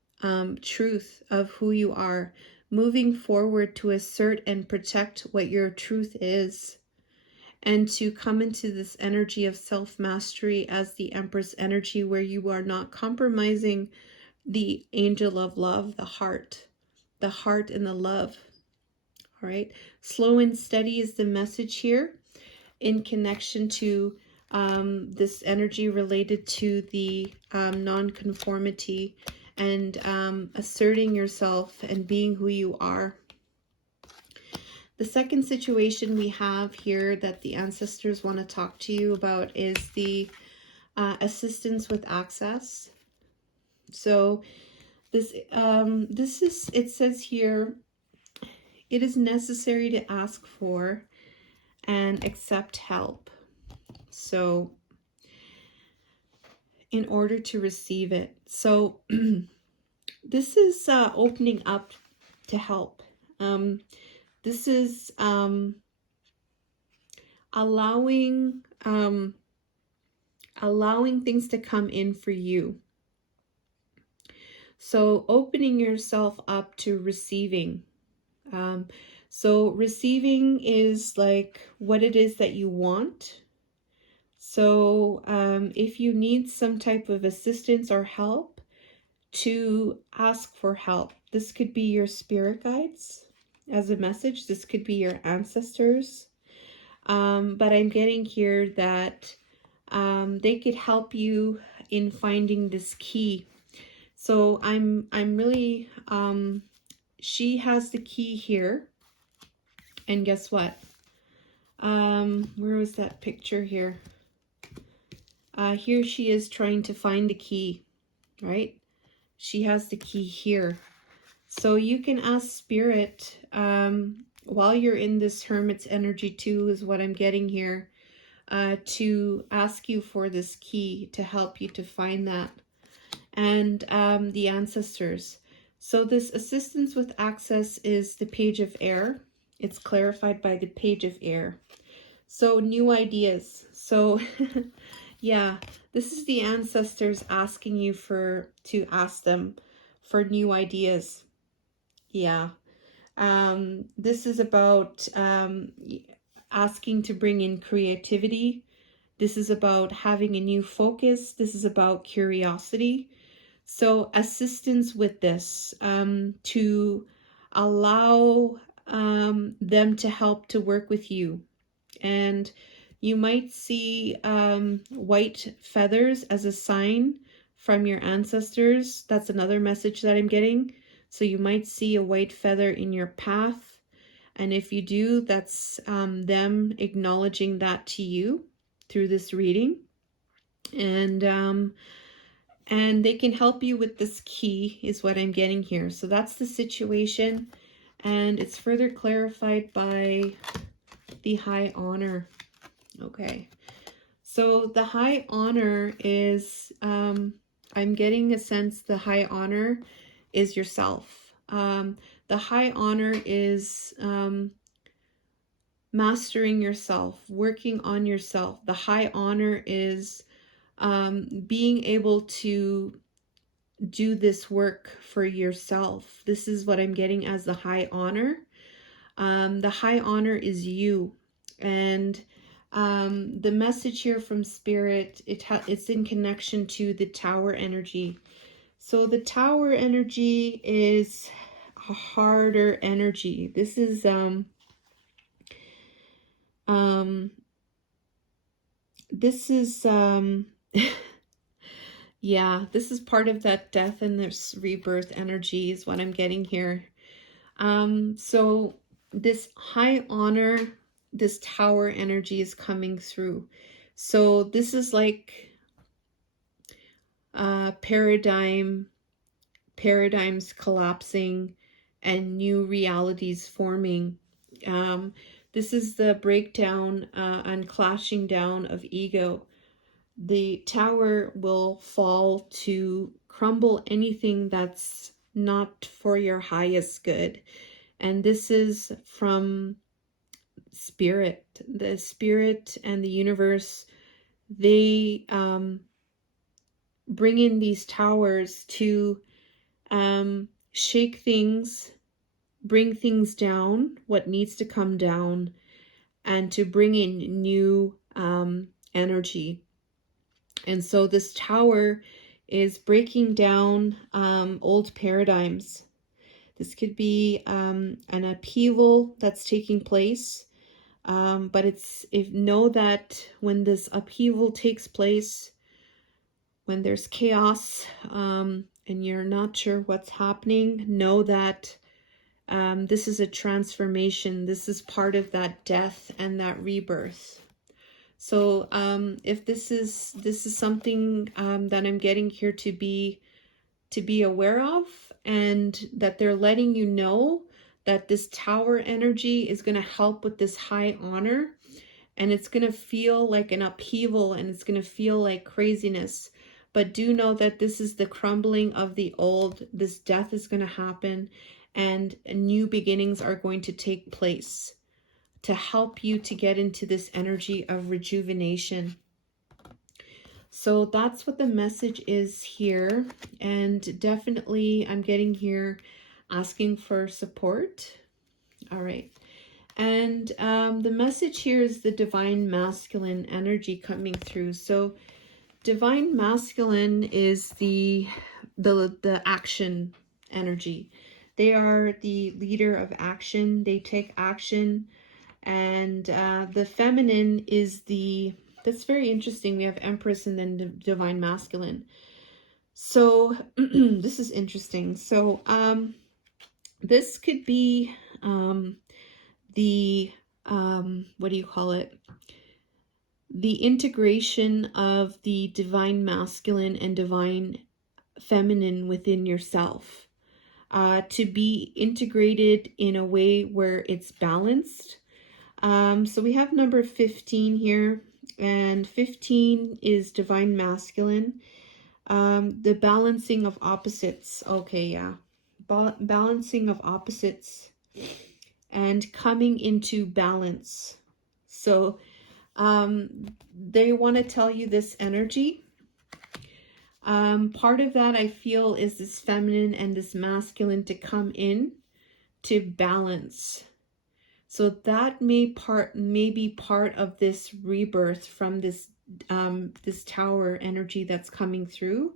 truth of who you are, moving forward to assert and protect what your truth is, and to come into this energy of self-mastery as the Empress energy, where you are not compromising the angel of love, the heart and the love. All right, slow and steady is the message here, in connection to this energy related to the non-conformity and asserting yourself and being who you are. The second situation we have here that the ancestors want to talk to you about is the assistance with access. So this is, it says here, it is necessary to ask for and accept help. So in order to receive it. So this is opening up to help. This is allowing things to come in for you. So opening yourself up to receiving. So receiving is like what it is that you want. So if you need some type of assistance or help, to ask for help. This could be your spirit guides as a message. This could be your ancestors. But I'm getting here that they could help you in finding this key. So I'm really, she has the key here. And guess what? Where was that picture here? Here she is trying to find the key, right? She has the key here. So you can ask Spirit, while you're in this Hermit's energy too, is what I'm getting here, to ask you for this key to help you to find that. And the ancestors. So this assistance with access is the Page of Air. It's clarified by the Page of Air. So new ideas. So yeah, this is the ancestors asking you to ask them for new ideas. Yeah. This is about asking to bring in creativity. This is about having a new focus. This is about curiosity. So assistance with this, to allow them to help to work with you. And you might see white feathers as a sign from your ancestors. That's another message that I'm getting. So you might see a white feather in your path. And if you do, that's them acknowledging that to you through this reading. And they can help you with this key is what I'm getting here. So that's the situation. And it's further clarified by the High Honor. Okay. So the High Honor is, I'm getting a sense the High Honor is yourself. The High Honor is mastering yourself, working on yourself. The High Honor is being able to do this work for yourself. This is what I'm getting as the High Honor. The High Honor is you. And the message here from Spirit, it's in connection to the Tower energy. So the Tower energy is a harder energy. This is yeah, this is part of that death and this rebirth energy is what I'm getting here. So this High Honor, this Tower energy is coming through. So this is like paradigms collapsing and new realities forming. This is the breakdown and clashing down of ego. The Tower will fall to crumble anything that's not for your highest good. And this is from Spirit. The Spirit and the universe, they bring in these towers to shake things, bring things down, what needs to come down, and to bring in new energy. And so this Tower is breaking down old paradigms. This could be an upheaval that's taking place. But know that when this upheaval takes place, when there's chaos and you're not sure what's happening, know that this is a transformation. This is part of that death and that rebirth. So if this is something that I'm getting here to be aware of, and that they're letting you know that this Tower energy is going to help with this High Honor, and it's going to feel like an upheaval and it's going to feel like craziness. But do know that this is the crumbling of the old. This death is going to happen and new beginnings are going to take place to help you to get into this energy of rejuvenation. So that's what the message is here. And definitely I'm getting here asking for support. All right. And the message here is the Divine Masculine energy coming through. So Divine Masculine is the action energy. They are the leader of action. They take action. And the feminine is that's very interesting. We have Empress and then Divine Masculine. So this is interesting. So this could be the, what do you call it? The integration of the divine masculine and divine feminine within yourself. To be integrated in a way where it's balanced. So we have number 15 here, and 15 is divine masculine. The balancing of opposites. Okay, yeah. Balancing of opposites and coming into balance. So they want to tell you this energy. Part of that I feel is this feminine and this masculine to come in to balance. So that may be part of this rebirth from this this tower energy that's coming through,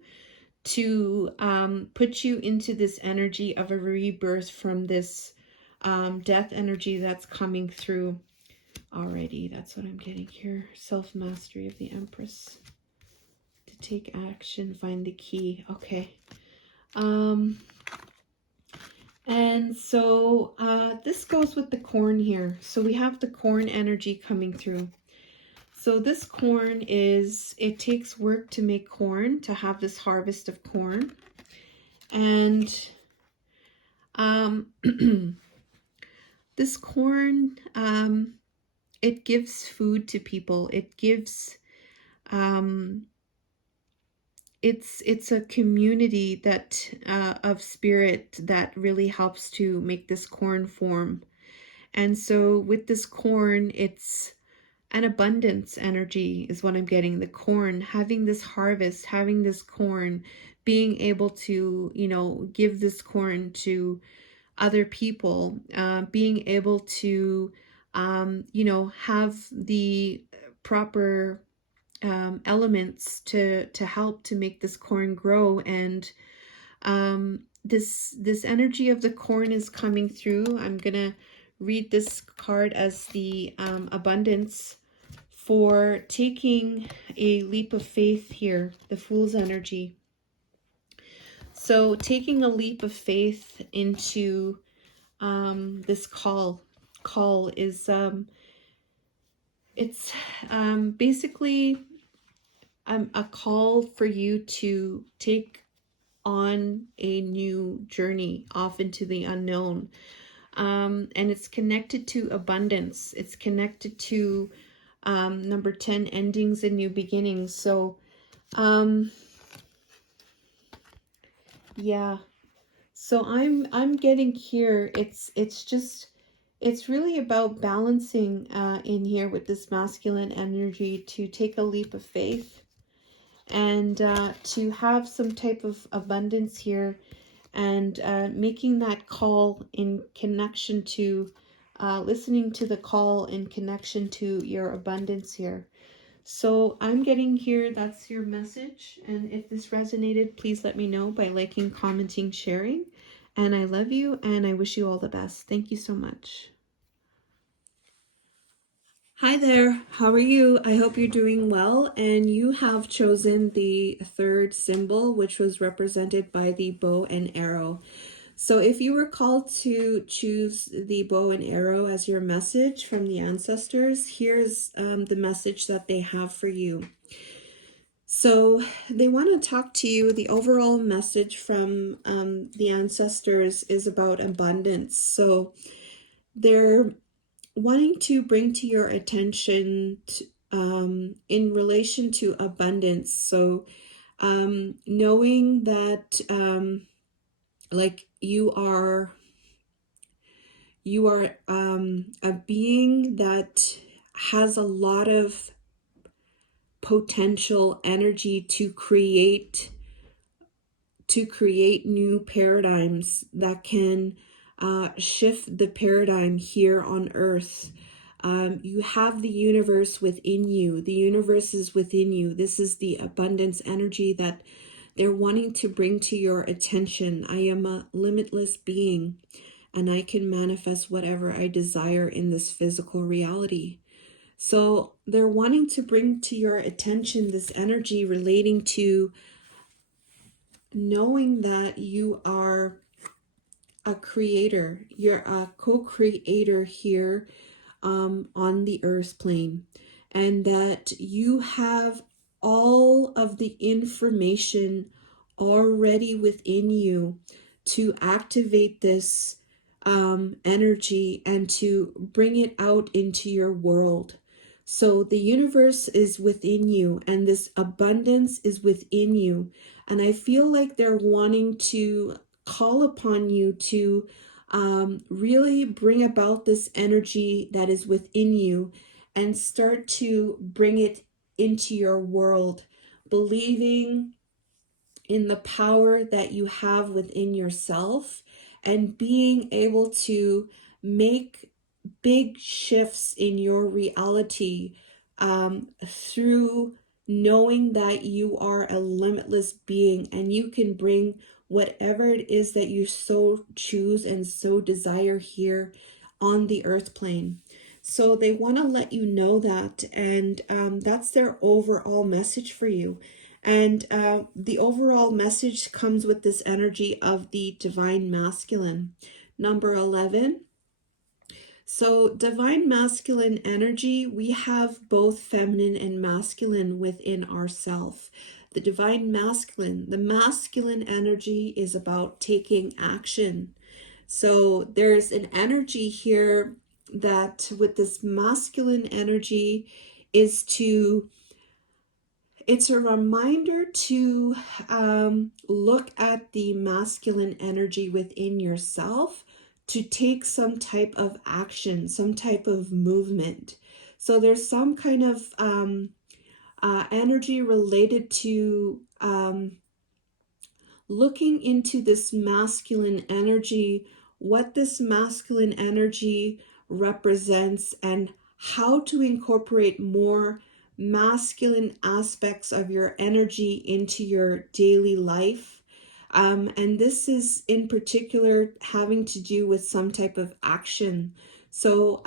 to put you into this energy of a rebirth from this death energy that's coming through. Alrighty, that's what I'm getting here. Self-mastery of the Empress. To take action, find the key. Okay. And so this goes with the corn here. So we have the corn energy coming through. So this corn is, it takes work to make corn, to have this harvest of corn. And this corn, it gives food to people. It gives, it's a community that of spirit that really helps to make this corn form. And so with this corn, it's an abundance energy is what I'm getting. The corn, having this harvest, having this corn, being able to, you know, give this corn to other people, being able to, you know, have the proper elements to help to make this corn grow. And this energy of the corn is coming through. I'm gonna read this card as the abundance for taking a leap of faith here, the Fool's energy. So taking a leap of faith into this call is it's basically a call for you to take on a new journey off into the unknown. And it's connected to abundance. It's connected to number 10, endings and new beginnings. So yeah, so I'm getting here, it's really about balancing in here with this masculine energy, to take a leap of faith and to have some type of abundance here, and making that call in connection to listening to the call in connection to your abundance here. So I'm getting here, that's your message. And if this resonated, please let me know by liking, commenting, sharing. And I love you, and I wish you all the best. Thank you so much. Hi there, how are you? I hope you're doing well, and you have chosen the third symbol, which was represented by the bow and arrow. So if you were called to choose the bow and arrow as your message from the ancestors, here's the message that they have for you. So they want to talk to you. The overall message from the ancestors is about abundance. So they're wanting to bring to your attention in relation to abundance. So knowing that like you are a being that has a lot of potential energy to create new paradigms that can shift the paradigm here on earth. You have the universe within you. The universe is within you. This is the abundance energy that they're wanting to bring to your attention. I am a limitless being, and I can manifest whatever I desire in this physical reality. So they're wanting to bring to your attention this energy relating to knowing that you are a creator. You're a co-creator here on the earth plane, and that you have all of the information already within you to activate this energy and to bring it out into your world. So the universe is within you, and this abundance is within you. And I feel like they're wanting to call upon you to really bring about this energy that is within you and start to bring it into your world, believing in the power that you have within yourself and being able to make big shifts in your reality through knowing that you are a limitless being and you can bring whatever it is that you so choose and so desire here on the earth plane. So they want to let you know that, and that's their overall message for you. And the overall message comes with this energy of the divine masculine. Number 11. So divine masculine energy, we have both feminine and masculine within ourself. The divine masculine, the masculine energy is about taking action. So there's an energy here that with this masculine energy is to, it's a reminder to look at the masculine energy within yourself to take some type of action, some type of movement. So there's some kind of energy related to looking into this masculine energy, what this masculine energy represents, and how to incorporate more masculine aspects of your energy into your daily life. And this is in particular having to do with some type of action. So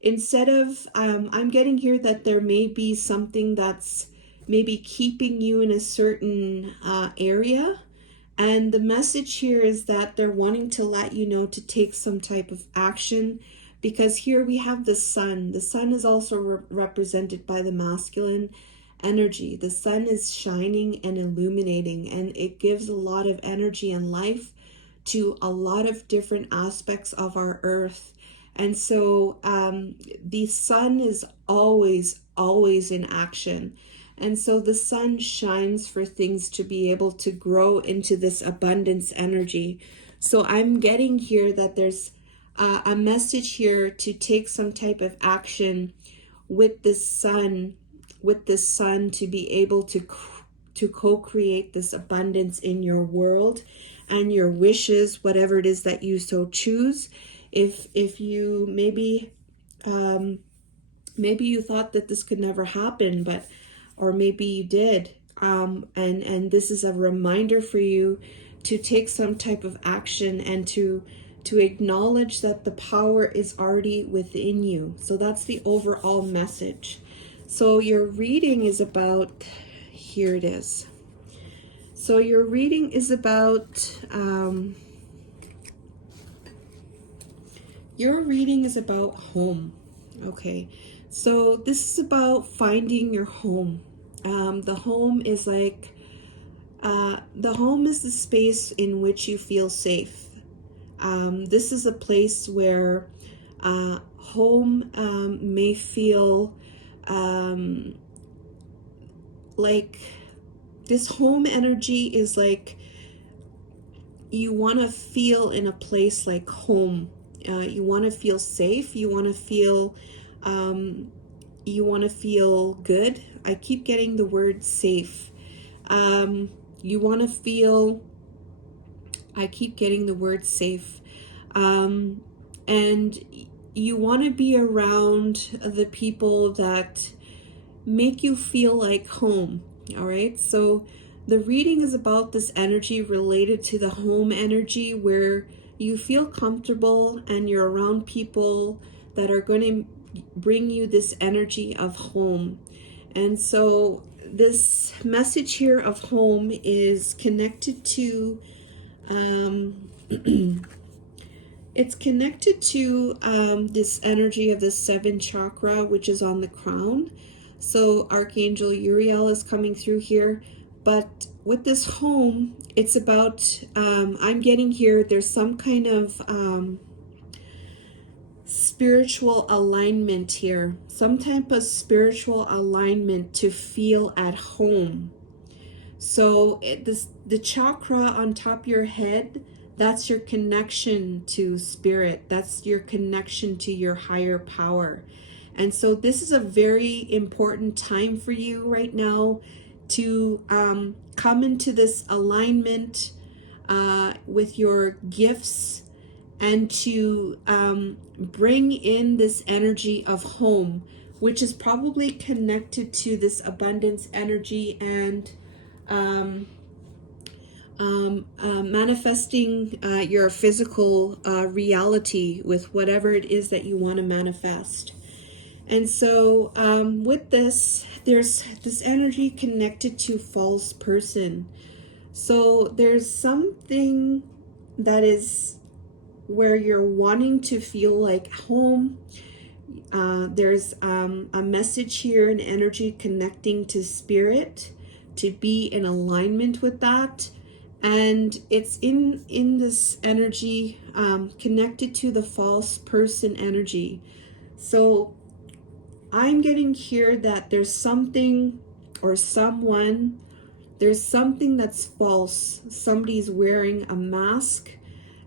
instead of, I'm getting here that there may be something that's maybe keeping you in a certain area. And the message here is that they're wanting to let you know to take some type of action, because here we have the sun. The sun is also represented by the masculine energy. The sun is shining and illuminating, and it gives a lot of energy and life to a lot of different aspects of our earth. And so the sun is always in action. And so the sun shines for things to be able to grow into this abundance energy. So I'm getting here that there's a message here to take some type of action with this sun, to be able to co-create this abundance in your world and your wishes, whatever it is that you so choose. If you maybe you thought that this could never happen, but or maybe you did, and this is a reminder for you to take some type of action and to acknowledge that the power is already within you. So that's the overall message. So your reading is about, here it is. So your reading is about home. Okay, so this is about finding your home. The home is like, the home is the space in which you feel safe. This is a place where home may feel like, this home energy is like you want to feel in a place like home. You want to feel safe. You want to feel good. I keep getting the word safe. You want to feel, I keep getting the word safe. And you want to be around the people that make you feel like home. All right. So the reading is about this energy related to the home energy, where you feel comfortable and you're around people that are going to bring you this energy of home. And so this message here of home is connected to It's connected to this energy of the 7th chakra, which is on the crown. So Archangel Uriel is coming through here. But with this home, it's about, I'm getting here, there's some kind of spiritual alignment here. Some type of spiritual alignment to feel at home. So the chakra on top of your head, that's your connection to spirit. That's your connection to your higher power. And so this is a very important time for you right now to come into this alignment with your gifts, and to bring in this energy of home, which is probably connected to this abundance energy and manifesting your physical reality with whatever it is that you want to manifest. And so with this, there's this energy connected to false person. So there's something that is where you're wanting to feel like home. There's a message here, an energy connecting to spirit, to be in alignment with that. And it's in this energy connected to the false person energy. So I'm getting here that there's something or someone, there's something that's false. Somebody's wearing a mask,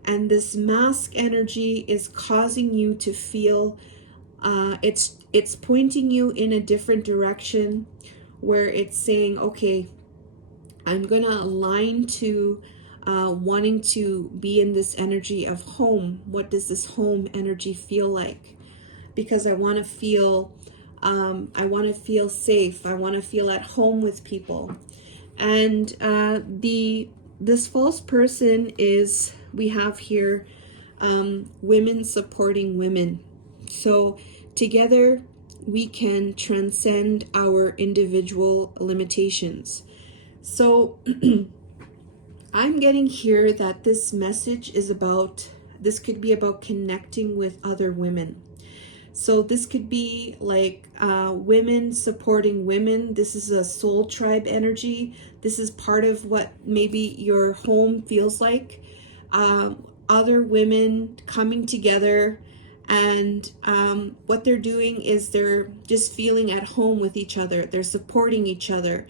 and this mask energy is causing you to feel it's pointing you in a different direction, where it's saying, okay, I'm gonna align to wanting to be in this energy of home. What does this home energy feel like? Because I want to feel safe. I want to feel at home with people. And this false person is, we have here women supporting women. So together we can transcend our individual limitations. So I'm getting here that this message is about, this could be about connecting with other women. So this could be like women supporting women. This is a soul tribe energy. This is part of what maybe your home feels like. Other women coming together, and what they're doing is they're just feeling at home with each other. They're supporting each other.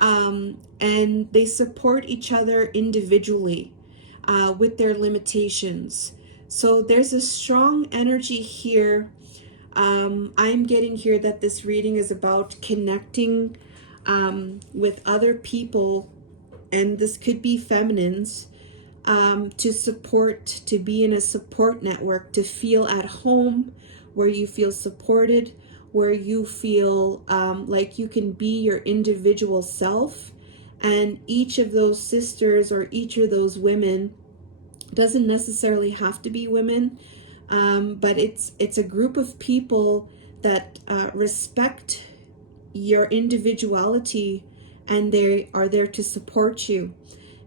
And they support each other individually with their limitations. So there's a strong energy here. I'm getting here that this reading is about connecting with other people, and this could be feminines, to support, to be in a support network, to feel at home, where you feel supported, where you feel like you can be your individual self. And each of those sisters or each of those women, doesn't necessarily have to be women, but it's a group of people that respect your individuality, and they are there to support you,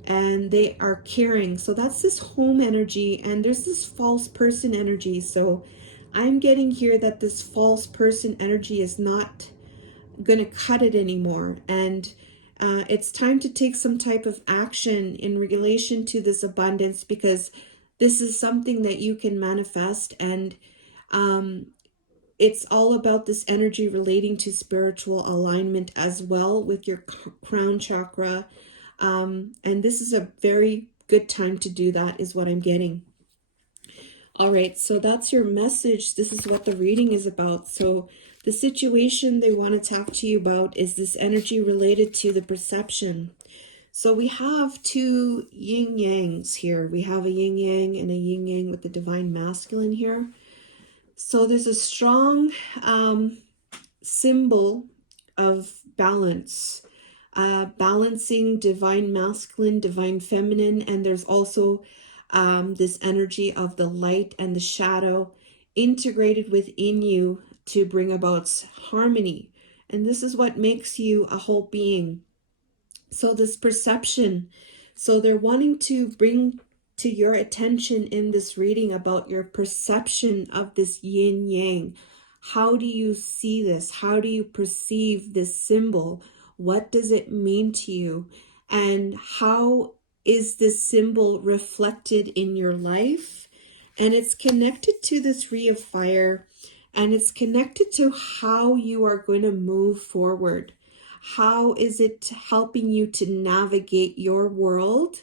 and they are caring. So that's this home energy, and there's this false person energy. So I'm getting here that this false person energy is not going to cut it anymore, and it's time to take some type of action in relation to this abundance, because this is something that you can manifest. And it's all about this energy relating to spiritual alignment as well with your crown chakra. And this is a very good time to do that, is what I'm getting. All right, so that's your message. This is what the reading is about. So the situation they want to talk to you about is this energy related to the perception. So we have two yin yangs here. We have a yin yang and a yin yang with the divine masculine here. So there's a strong symbol of balance, balancing divine masculine, divine feminine, and there's also this energy of the light and the shadow integrated within you to bring about harmony. And this is what makes you a whole being. So this perception, so they're wanting to bring to your attention in this reading about your perception of this yin yang. How do you see this? How do you perceive this symbol? What does it mean to you? And how is this symbol reflected in your life? And it's connected to the Three of Fire, and it's connected to how you are going to move forward. How is it helping you to navigate your world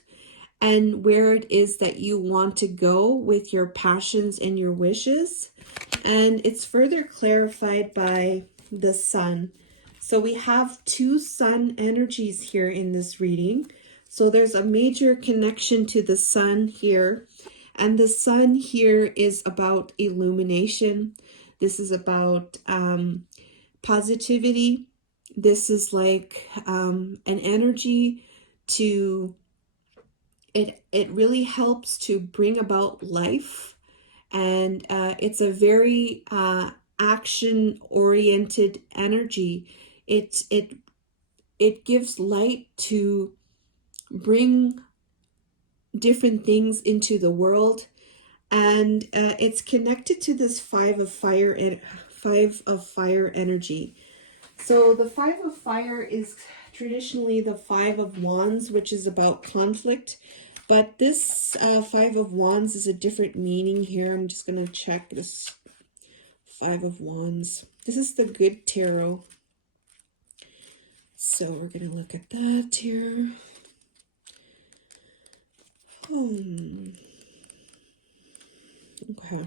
and where it is that you want to go with your passions and your wishes? And it's further clarified by the sun. So we have two sun energies here in this reading. So there's a major connection to the sun here. And the sun here is about illumination. This is about positivity. This is like an energy to, it really helps to bring about life. And it's a very action-oriented energy. It gives light to bring different things into the world, and it's connected to this Five of Fire energy. So the Five of Fire is traditionally the Five of Wands, which is about conflict. But this Five of Wands is a different meaning here. I'm just going to check this Five of Wands. This is the Good Tarot. So we're going to look at that here. Okay.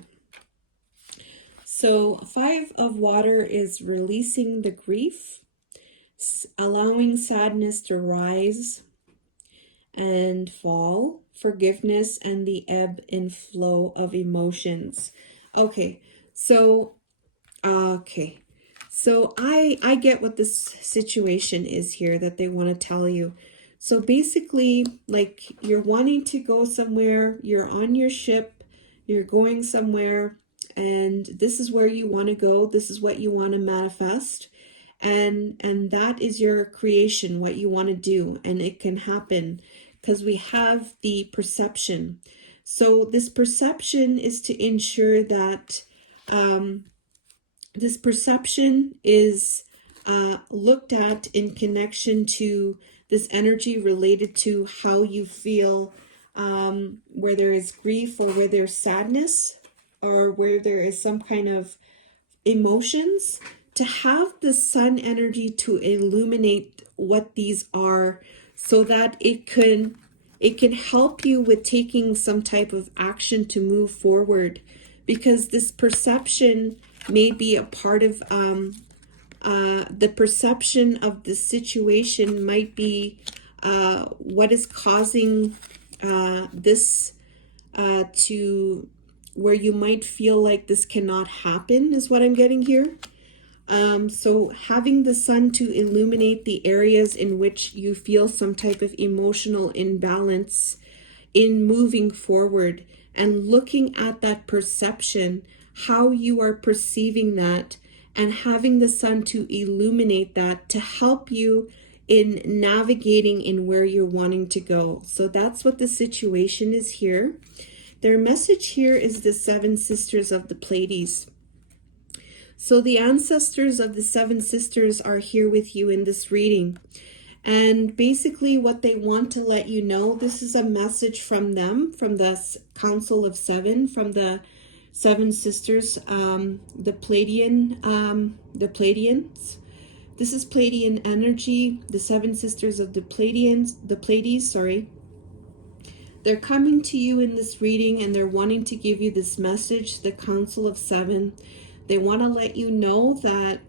So Five of Water is releasing the grief, allowing sadness to rise and fall, forgiveness, and the ebb and flow of emotions. Okay, so I get what this situation is here that they want to tell you. So basically, like, you're wanting to go somewhere, you're on your ship, you're going somewhere, and this is where you want to go, this is what you want to manifest, and that is your creation, what you want to do, and it can happen because we have the perception. So this perception is to ensure that this perception is looked at in connection to this energy related to how you feel, where there is grief or where there's sadness or where there is some kind of emotions, to have the sun energy to illuminate what these are, so that it can help you with taking some type of action to move forward, because this perception may be a part of the perception of the situation might be what is causing this to where you might feel like this cannot happen, is what I'm getting here. So having the sun to illuminate the areas in which you feel some type of emotional imbalance in moving forward, and looking at that perception, how you are perceiving that, and having the sun to illuminate that to help you in navigating in where you're wanting to go. So that's what the situation is here. Their message here is the Seven Sisters of the Pleiades. So the ancestors of the Seven Sisters are here with you in this reading. And basically what they want to let you know, this is a message from them, from the Council of Seven, from the Seven Sisters, the Pleiadians. This is Pleiadian energy, the Seven Sisters of the Pleiades, sorry. They're coming to you in this reading, and they're wanting to give you this message, the Council of Seven. They want to let you know that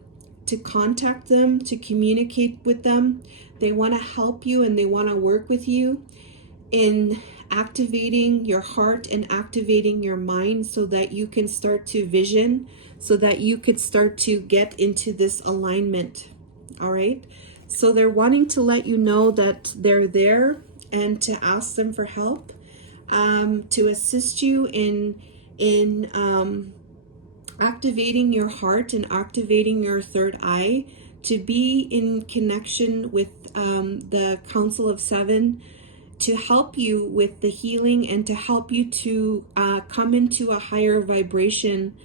to contact them, to communicate with them. They want to help you, and they want to work with you in activating your heart and activating your mind, so that you can start to vision, so that you could start to get into this alignment. All right. So they're wanting to let you know that they're there, and to ask them for help, to assist you in activating your heart and activating your third eye, to be in connection with the Council of Seven, to help you with the healing and to help you to come into a higher vibration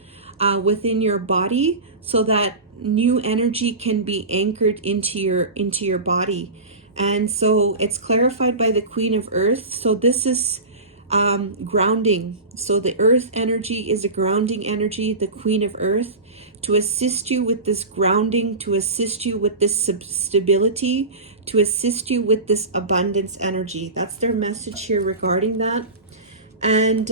within your body, so that new energy can be anchored into your body. And so it's clarified by the Queen of Earth. So this is grounding. So the earth energy is a grounding energy, the Queen of Earth, to assist you with this grounding, to assist you with this stability, to assist you with this abundance energy. That's their message here regarding that. And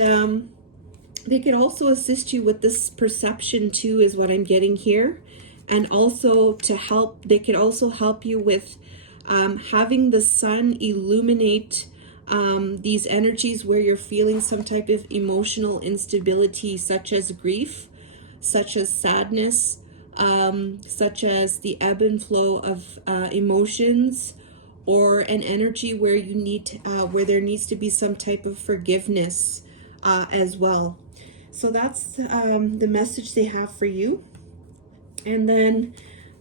they could also assist you with this perception too, is what I'm getting here. And also to help, they could also help you with having the sun illuminate these energies where you're feeling some type of emotional instability, such as grief, such as sadness, such as the ebb and flow of emotions, or an energy where you need where there needs to be some type of forgiveness as well. So that's the message they have for you. And then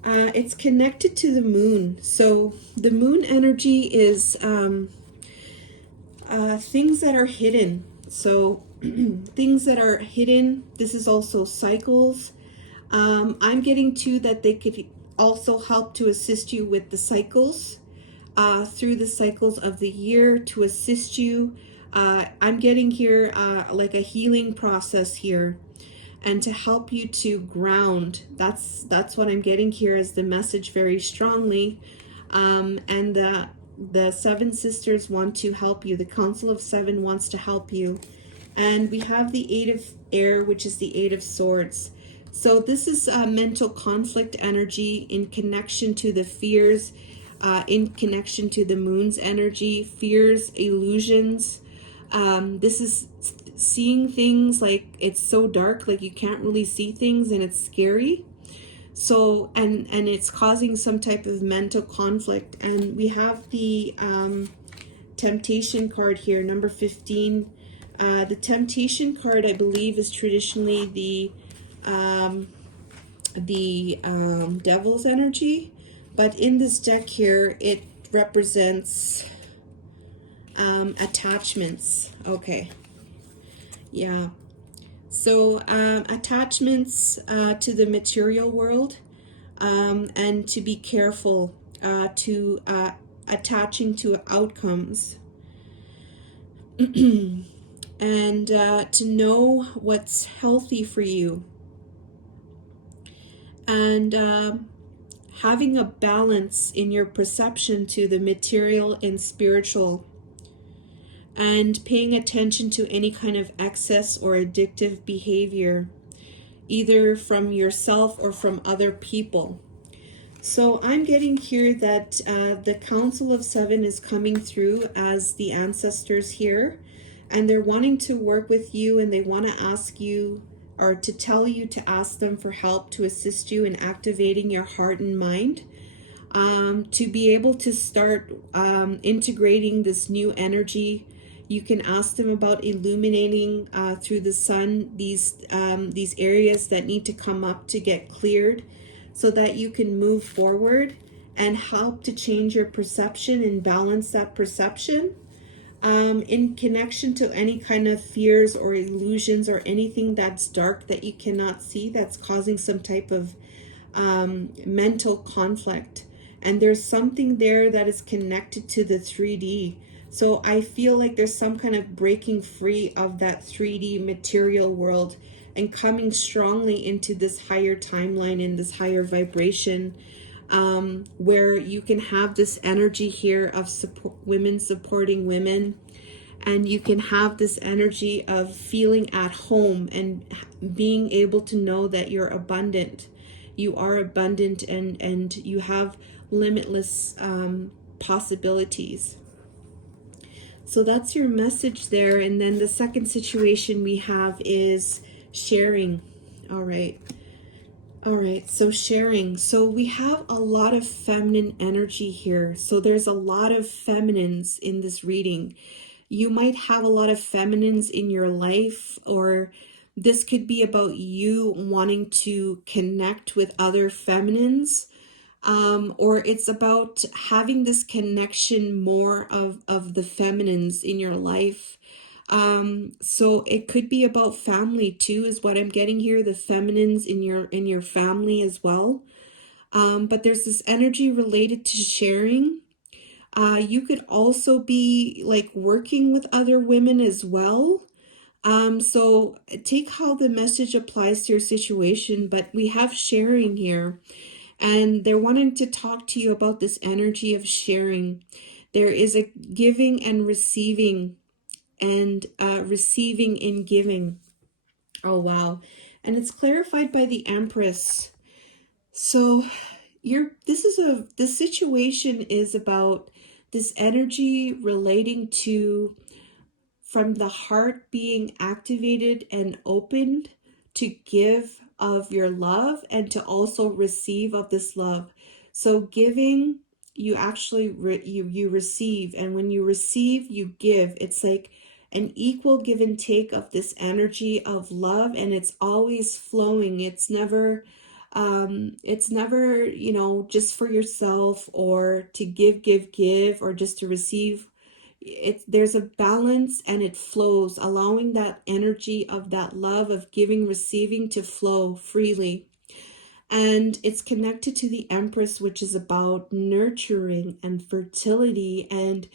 it's connected to the moon. So the moon energy is things that are hidden. So things that are hidden. This is also cycles. I'm getting to that they could also help to assist you with the cycles, through the cycles of the year, to assist you. I'm getting here like a healing process here, and to help you to ground. That's what I'm getting here as the message very strongly. And the Seven Sisters want to help you. The Council of Seven wants to help you. And we have the Eight of Air, which is the Eight of Swords. So this is mental conflict energy in connection to the fears, in connection to the moon's energy, fears, illusions. This is seeing things like it's so dark, like you can't really see things, and it's scary. So, and it's causing some type of mental conflict. And we have the temptation card here, number 15. The temptation card, I believe, is traditionally the devil's energy, but in this deck here, it represents attachments. Okay, yeah. So attachments to the material world, and to be careful to attaching to outcomes, and to know what's healthy for you, and having a balance in your perception to the material and spiritual, and paying attention to any kind of excess or addictive behavior, either from yourself or from other people. So I'm getting here that the Council of Seven is coming through as the ancestors here, and they're wanting to work with you, and they want to ask you, or to tell you to ask them for help to assist you in activating your heart and mind, to be able to start integrating this new energy. You can ask them about illuminating through the sun these areas that need to come up to get cleared, so that you can move forward and help to change your perception and balance that perception in connection to any kind of fears or illusions or anything that's dark that you cannot see, that's causing some type of mental conflict. And there's something there that is connected to the 3D. So I feel like there's some kind of breaking free of that 3D material world and coming strongly into this higher timeline, in this higher vibration, where you can have this energy here of women supporting women, and you can have this energy of feeling at home and being able to know that you're abundant. You are abundant, and you have limitless possibilities. So that's your message there. And then the second situation we have is sharing. All right, so sharing. So we have a lot of feminine energy here. So there's a lot of feminines in this reading. You might have a lot of feminines in your life, or this could be about you wanting to connect with other feminines, or it's about having this connection more of the feminines in your life. So it could be about family too, is what I'm getting here, the feminines in your family as well. But there's this energy related to sharing. You could also be like working with other women as well. So take how the message applies to your situation, but we have sharing here, and they're wanting to talk to you about this energy of sharing. There is a giving and receiving, and receiving in giving. Oh, wow. And it's clarified by the Empress. So the situation is about this energy relating to, from the heart being activated and opened to give of your love and to also receive of this love. So giving, you actually you receive, and when you receive, you give. It's like an equal give and take of this energy of love, and it's always flowing. It's never, just for yourself or to give, or just to receive. There's a balance, and it flows, allowing that energy of that love of giving, receiving to flow freely. And it's connected to the Empress, which is about nurturing and fertility and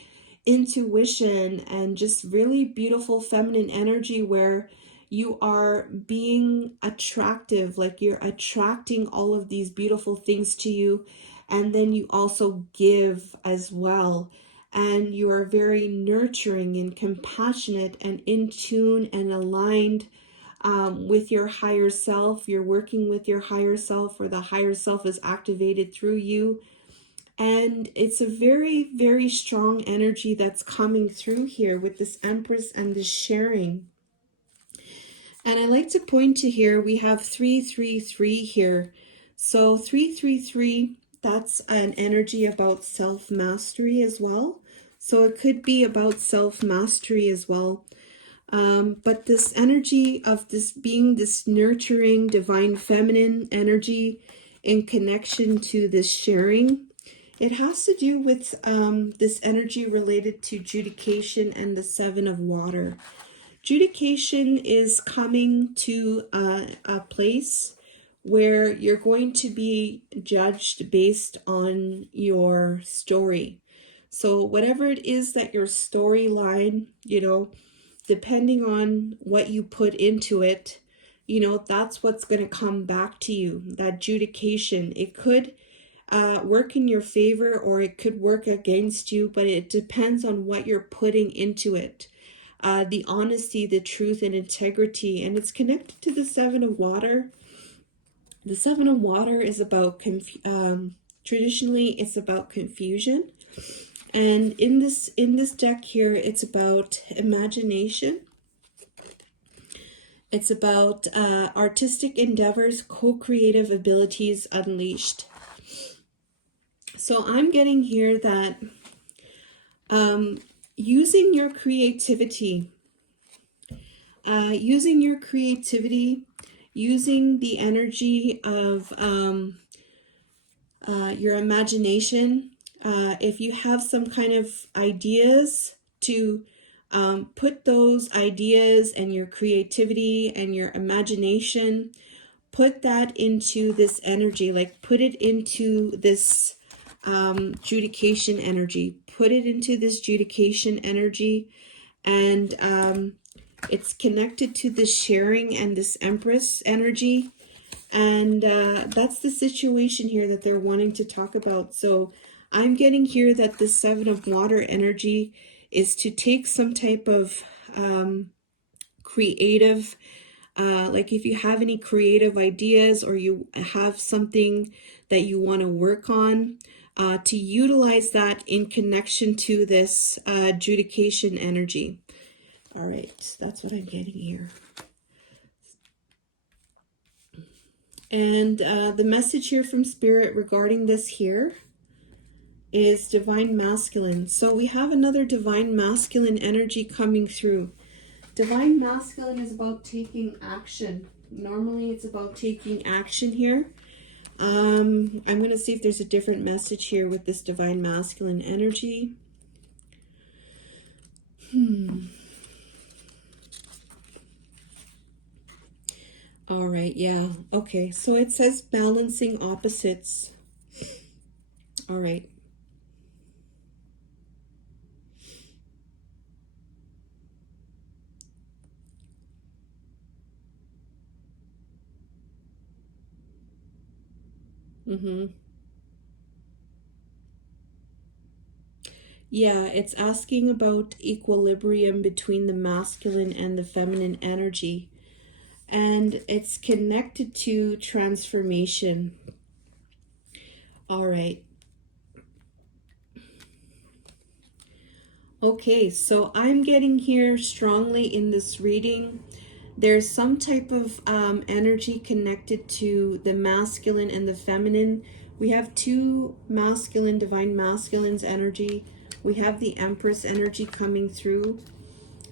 intuition, and just really beautiful feminine energy where you are being attractive, like you're attracting all of these beautiful things to you, and then you also give as well. And you are very nurturing and compassionate and in tune and aligned with your higher self. You're working with your higher self, or the higher self is activated through you. And it's a very, very strong energy that's coming through here with this Empress and this sharing. And I like to point to here, we have 333 here. So 333, that's an energy about self-mastery as well. So it could be about self-mastery as well. But this energy of this being this nurturing, divine feminine energy in connection to this sharing, it has to do with this energy related to judication and the Seven of Water. Judication is coming to a place where you're going to be judged based on your story. So whatever it is that your storyline, depending on what you put into it, that's what's going to come back to you, that judication. It could work in your favor, or it could work against you, but it depends on what you're putting into it. The honesty, the truth, and integrity. And it's connected to the Seven of Water. The Seven of Water is about, traditionally, it's about confusion. And in this deck here, it's about imagination. It's about artistic endeavors, co-creative abilities unleashed. So I'm getting here that using your creativity, using the energy of your imagination. If you have some kind of ideas, to put those ideas and your creativity and your imagination, put that into this energy, like put it into this judication energy. Put it into this judication energy, and it's connected to this sharing and this Empress energy. And that's the situation here that they're wanting to talk about. So I'm getting here that the Seven of Water energy is to take some type of creative, like if you have any creative ideas, or you have something that you want to work on, to utilize that in connection to this judication energy. All right, that's what I'm getting here. And the message here from Spirit regarding this here is Divine Masculine. So we have another Divine Masculine energy coming through. Divine Masculine is about taking action. Normally it's about taking action here. I'm going to see if there's a different message here with this divine masculine energy. All right, yeah. Okay, so it says balancing opposites. All right. Yeah, it's asking about equilibrium between the masculine and the feminine energy. And it's connected to transformation. All right. Okay, so I'm getting here strongly in this reading. There's some type of energy connected to the masculine and the feminine. We have two masculine, divine masculine's energy. We have the Empress energy coming through.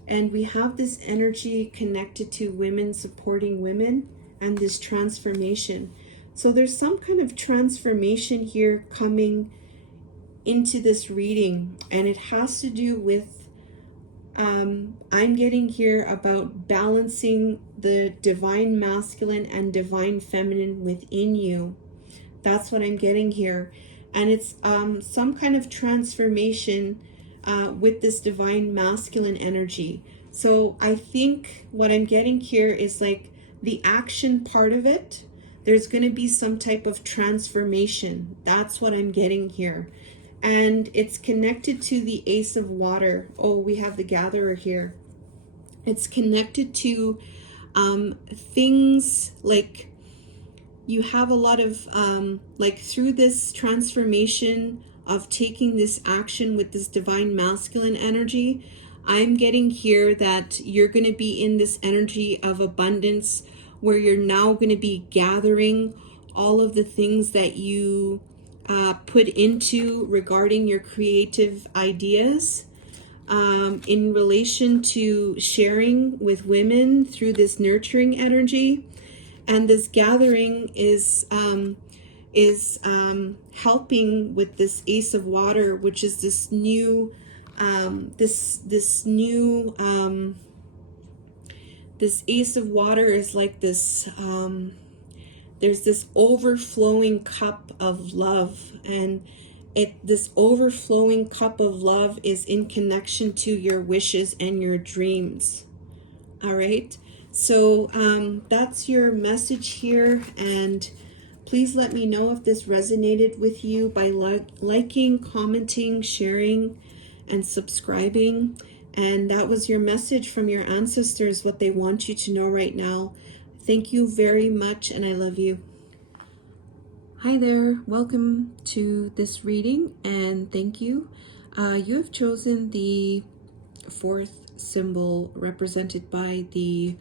And we have this energy connected to women supporting women and this transformation. So there's some kind of transformation here coming into this reading, and it has to do with I'm getting here about balancing the divine masculine and divine feminine within you. That's what I'm getting here. And it's some kind of transformation with this divine masculine energy. So I think what I'm getting here is like the action part of it. There's going to be some type of transformation. That's what I'm getting here. And it's connected to the Ace of Water. Oh, we have the Gatherer here. It's connected to things like you have a lot of like through this transformation of taking this action with this divine masculine energy. I'm getting here that you're going to be in this energy of abundance where you're now going to be gathering all of the things that you put into regarding your creative ideas in relation to sharing with women through this nurturing energy. And this gathering is helping with this Ace of Water, which is this new this Ace of Water is like this there's this overflowing cup of love, and this overflowing cup of love is in connection to your wishes and your dreams. All right, so that's your message here, and please let me know if this resonated with you by liking, commenting, sharing, and subscribing. And that was your message from your ancestors, what they want you to know right now. Thank you very much, and I love you. Hi there, welcome to this reading, and thank you. You have chosen the fourth symbol represented by the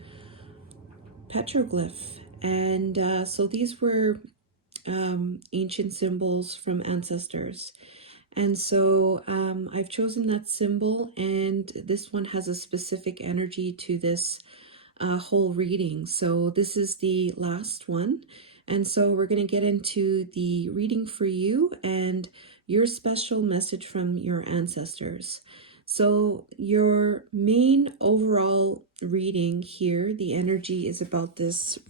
Petrogliph, and so these were ancient symbols from ancestors. And so I've chosen that symbol, and this one has a specific energy to this whole reading. So this is the last one. And so we're going to get into the reading for you and your special message from your ancestors. So your main overall reading here, the energy is about this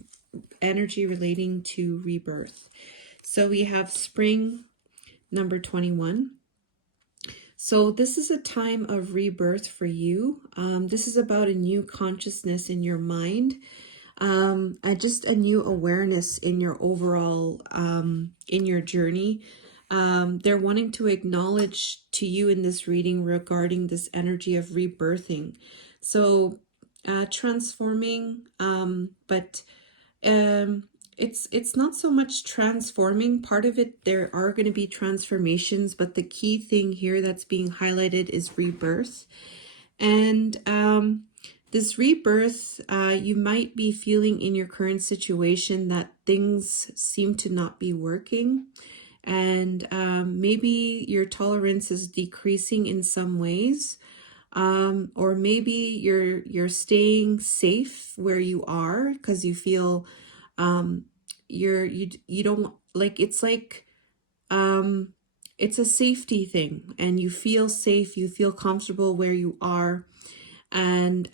energy relating to rebirth. So we have spring, number 21. So this is a time of rebirth for you. This is about a new consciousness in your mind, just a new awareness in your overall, in your journey. They're wanting to acknowledge to you in this reading regarding this energy of rebirthing. So transforming, but it's not so much transforming. Part of it, there are going to be transformations, but the key thing here that's being highlighted is rebirth. And this rebirth, you might be feeling in your current situation that things seem to not be working, and maybe your tolerance is decreasing in some ways, or maybe you're staying safe where you are because you feel you don't like, it's a safety thing, and you feel safe, you feel comfortable where you are, and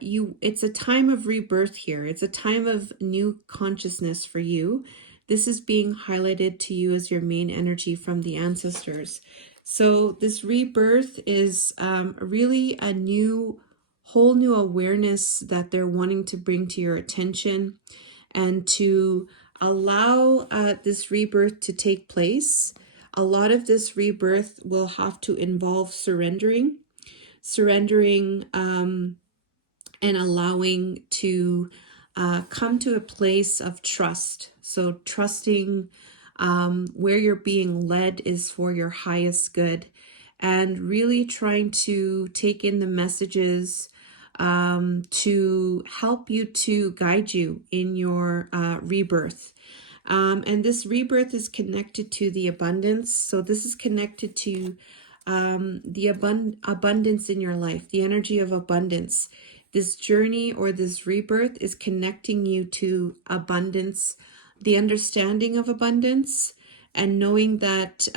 you, it's a time of rebirth here. It's a time of new consciousness for you. This is being highlighted to you as your main energy from the ancestors. So this rebirth is really a whole new awareness that they're wanting to bring to your attention, and to allow this rebirth to take place. A lot of this rebirth will have to involve surrendering, and allowing to come to a place of trust. So trusting where you're being led is for your highest good, and really trying to take in the messages to help you, to guide you in your rebirth. And this rebirth is connected to the abundance. So this is connected to the abundance in your life, the energy of abundance. This journey or this rebirth is connecting you to abundance, the understanding of abundance, and knowing that,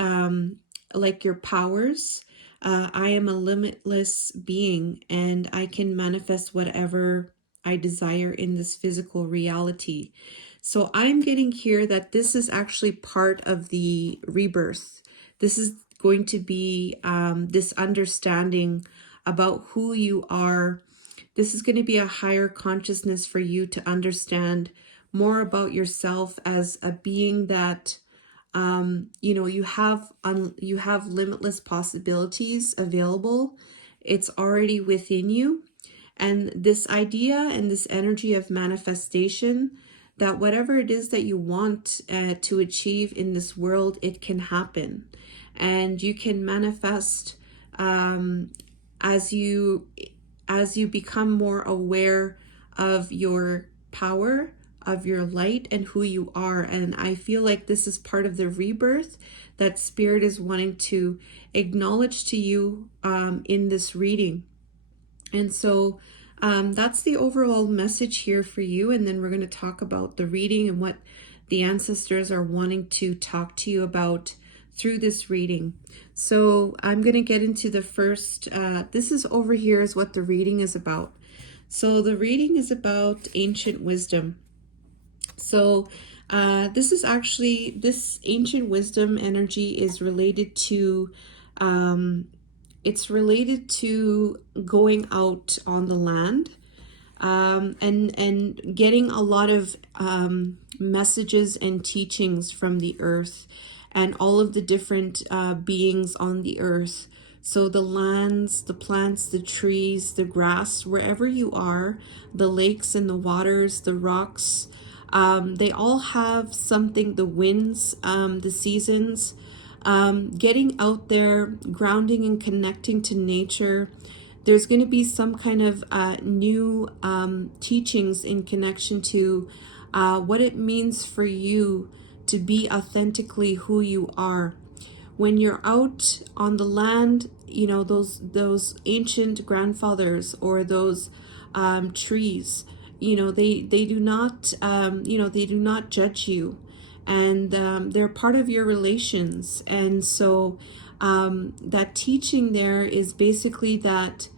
like your powers, I am a limitless being, and I can manifest whatever I desire in this physical reality. So I'm getting here that this is actually part of the rebirth. This is going to be this understanding about who you are. This is going to be a higher consciousness for you to understand more about yourself as a being that you have limitless possibilities available. It's already within you. And this idea and this energy of manifestation, that whatever it is that you want to achieve in this world, it can happen. And you can manifest as you become more aware of your power, of your light, and who you are. And I feel like this is part of the rebirth that Spirit is wanting to acknowledge to you in this reading. And so that's the overall message here for you. And then we're going to talk about the reading and what the ancestors are wanting to talk to you about through this reading. So I'm going to get into the first, this is over here is what the reading is about. So the reading is about ancient wisdom. So this ancient wisdom energy is related to, it's related to going out on the land, and getting a lot of messages and teachings from the earth and all of the different beings on the earth. So the lands, the plants, the trees, the grass, wherever you are, the lakes and the waters, the rocks, they all have something, the winds, the seasons, getting out there, grounding and connecting to nature. There's going to be some kind of new teachings in connection to what it means for you to be authentically who you are. When you're out on the land, you know, those ancient grandfathers or those trees, you know, they do not, they do not judge you, and they're part of your relations. And so that teaching there is basically that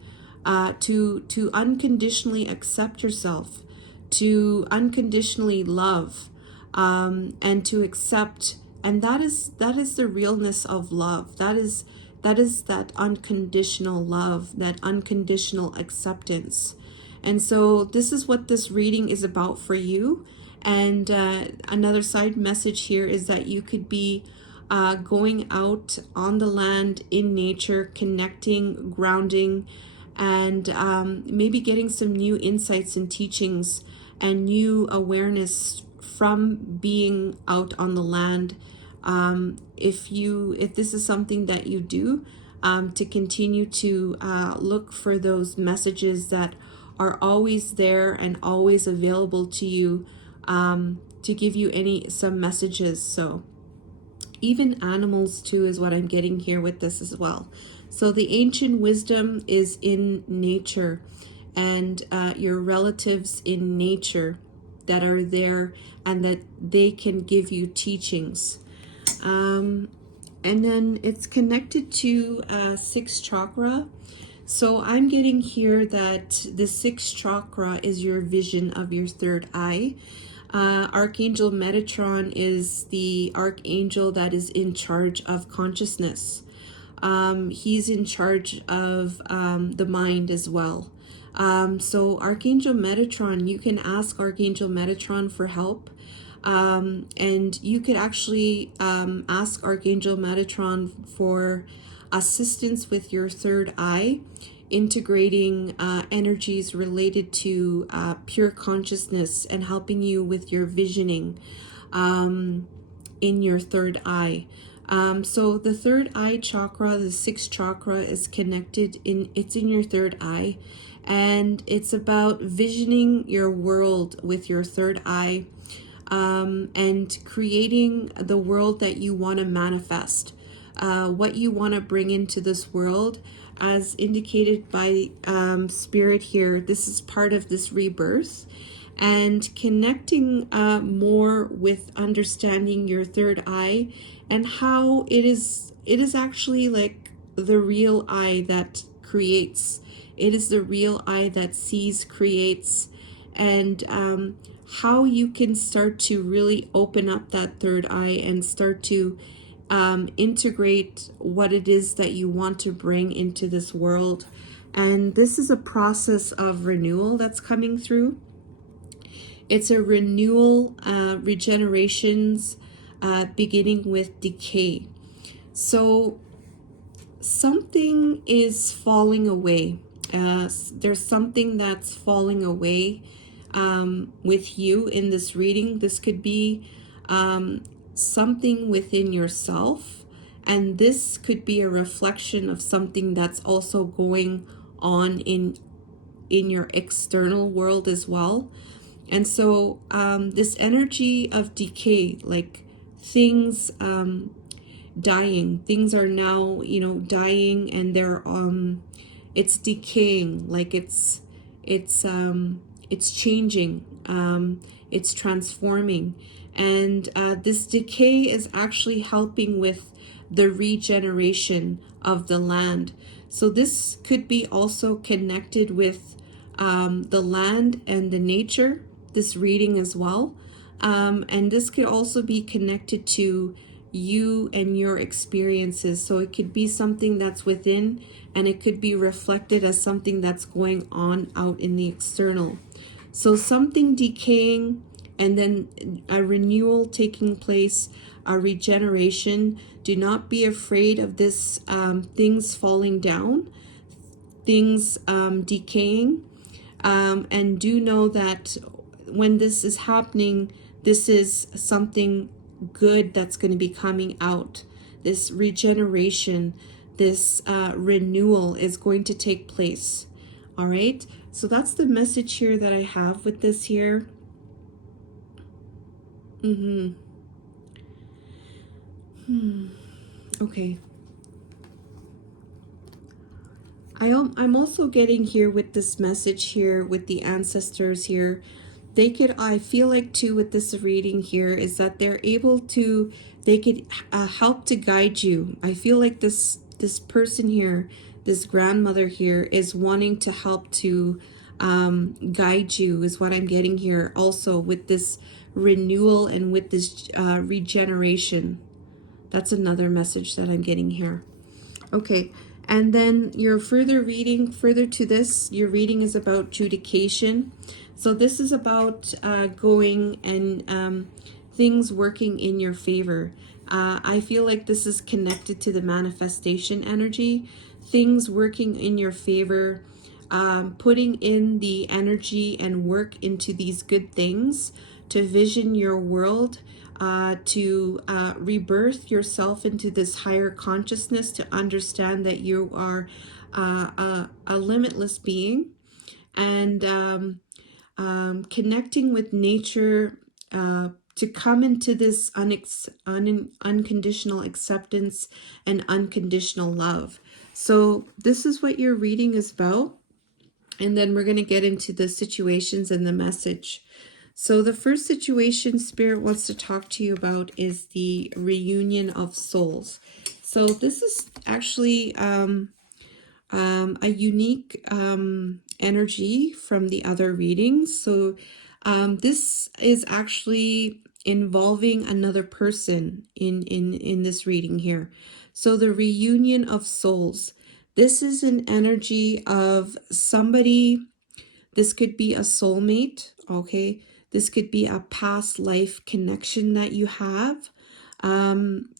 to unconditionally accept yourself, to unconditionally love, and to accept. And that is the realness of love. That is that unconditional love, that unconditional acceptance. And so this is what this reading is about for you. And another side message here is that you could be going out on the land in nature, connecting, grounding, and maybe getting some new insights and teachings and new awareness from being out on the land. If this is something that you do, to continue to look for those messages that are always there and always available to you, to give you some messages. So even animals too is what I'm getting here with this as well. So the ancient wisdom is in nature, and your relatives in nature. that are there and that they can give you teachings. And then it's connected to sixth chakra. So I'm getting here that the sixth chakra is your vision of your third eye. Archangel Metatron is the archangel that is in charge of consciousness. He's in charge of the mind as well. So Archangel Metatron, you can ask Archangel Metatron for help. And you could actually ask Archangel Metatron for assistance with your third eye, integrating energies related to pure consciousness and helping you with your visioning in your third eye. So the third eye chakra, the sixth chakra, is connected it's in your third eye, and it's about visioning your world with your third eye, and creating the world that you want to manifest, what you want to bring into this world, as indicated by Spirit here. This is part of this rebirth, and connecting more with understanding your third eye and how it is actually like the real eye that creates. It is the real eye that sees, creates, and how you can start to really open up that third eye and start to integrate what it is that you want to bring into this world. And this is a process of renewal that's coming through. It's a renewal, regenerations, beginning with decay. So something is falling away. There's something that's falling away with you in this reading. This could be something within yourself, and this could be a reflection of something that's also going on in your external world as well. And so this energy of decay, like things dying, things are now, dying, and they're it's decaying, like it's changing, it's transforming, and this decay is actually helping with the regeneration of the land. So this could be also connected with the land and the nature, this reading as well. And this could also be connected to you and your experiences. So it could be something that's within, and it could be reflected as something that's going on out in the external. So something decaying, and then a renewal taking place, a regeneration. Do not be afraid of this, things falling down, things decaying. And do know that when this is happening, this is something good that's going to be coming out. This regeneration, this renewal is going to take place. All right, so that's the message here that I have with this here. Okay. I'm also getting here with this message here with the ancestors here. I feel like too with this reading here is that they're able to, they could help to guide you. I feel like this person here, this grandmother here, is wanting to help to guide you, is what I'm getting here also with this renewal and with this regeneration. That's another message that I'm getting here. Okay, and then your further reading, further to this, your reading is about judication. So this is about going and things working in your favor. I feel like this is connected to the manifestation energy. Things working in your favor, putting in the energy and work into these good things to vision your world, to rebirth yourself into this higher consciousness, to understand that you are a limitless being, and connecting with nature, to come into this unconditional acceptance and unconditional love. So this is what your reading is about. And then we're going to get into the situations and the message. So the first situation Spirit wants to talk to you about is the reunion of souls. So this is actually a unique energy from the other readings. So this is actually involving another person in this reading here. So the reunion of souls. This is an energy of somebody. This could be a soulmate, okay? This could be a past life connection that you have. Um,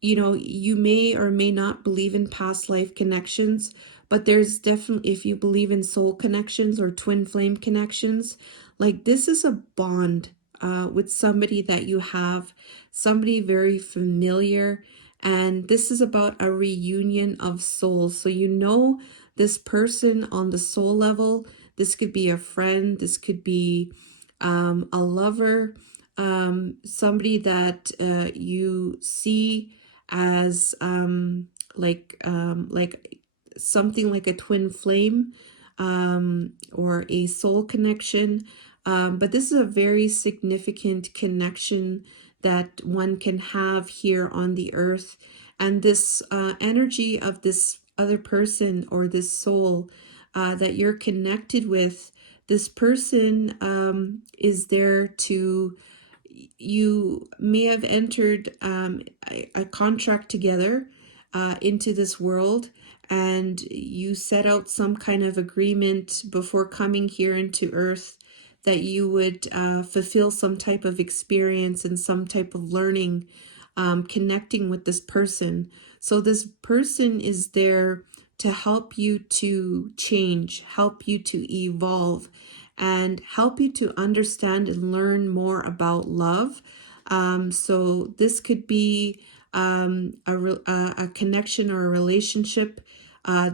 you know, you may or may not believe in past life connections, but there's definitely, if you believe in soul connections or twin flame connections, like this is a bond with somebody that you have, somebody very familiar. And this is about a reunion of souls. So you know this person on the soul level. This could be a friend. This could be a lover, somebody that you see as like something like a twin flame or a soul connection. But this is a very significant connection that one can have here on the earth. And this energy of this other person or this soul that you're connected with, this person is there to, you may have entered a contract together into this world, and you set out some kind of agreement before coming here into earth that you would fulfill some type of experience and some type of learning connecting with this person. So this person is there to help you to change, help you to evolve, and help you to understand and learn more about love. So this could be a connection or a relationship.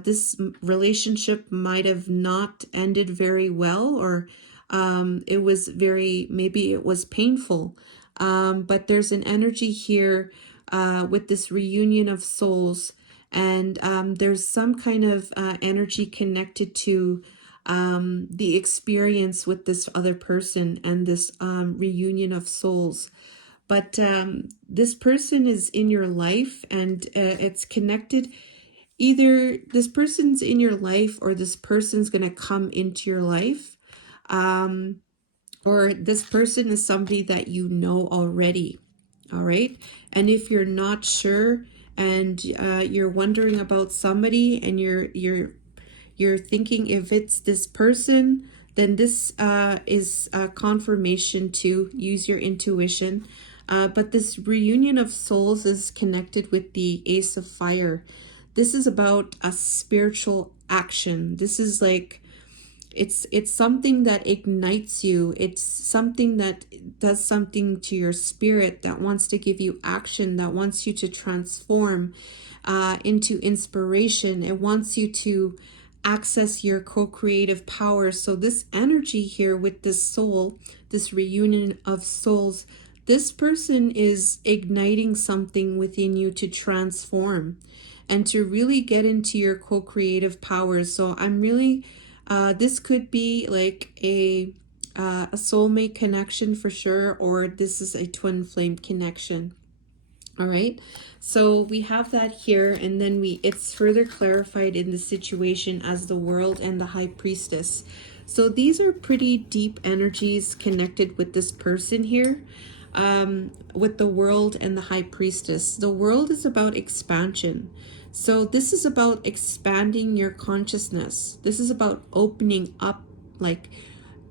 This relationship might have not ended very well, or it was maybe it was painful. But there's an energy here with this reunion of souls, and there's some kind of energy connected to the experience with this other person and this reunion of souls. But this person is in your life, and it's connected. Either this person's in your life or this person's going to come into your life. Or this person is somebody that you know already. All right. And if you're not sure and you're wondering about somebody and you're thinking if it's this person, then this is a confirmation to use your intuition. But this reunion of souls is connected with the Ace of Fire. This is about a spiritual action. This is like, it's something that ignites you. It's something that does something to your spirit, that wants to give you action, that wants you to transform into inspiration. It wants you to access your co-creative power. So this energy here with this soul, this reunion of souls, this person is igniting something within you to transform and to really get into your co-creative powers. So I'm really this could be like a soulmate connection for sure, or this is a twin flame connection. All right, so we have that here, and then it's further clarified in the situation as the World and the High Priestess. So these are pretty deep energies connected with this person here, with the World and the High Priestess. The World is about expansion. So this is about expanding your consciousness. This is about opening up, like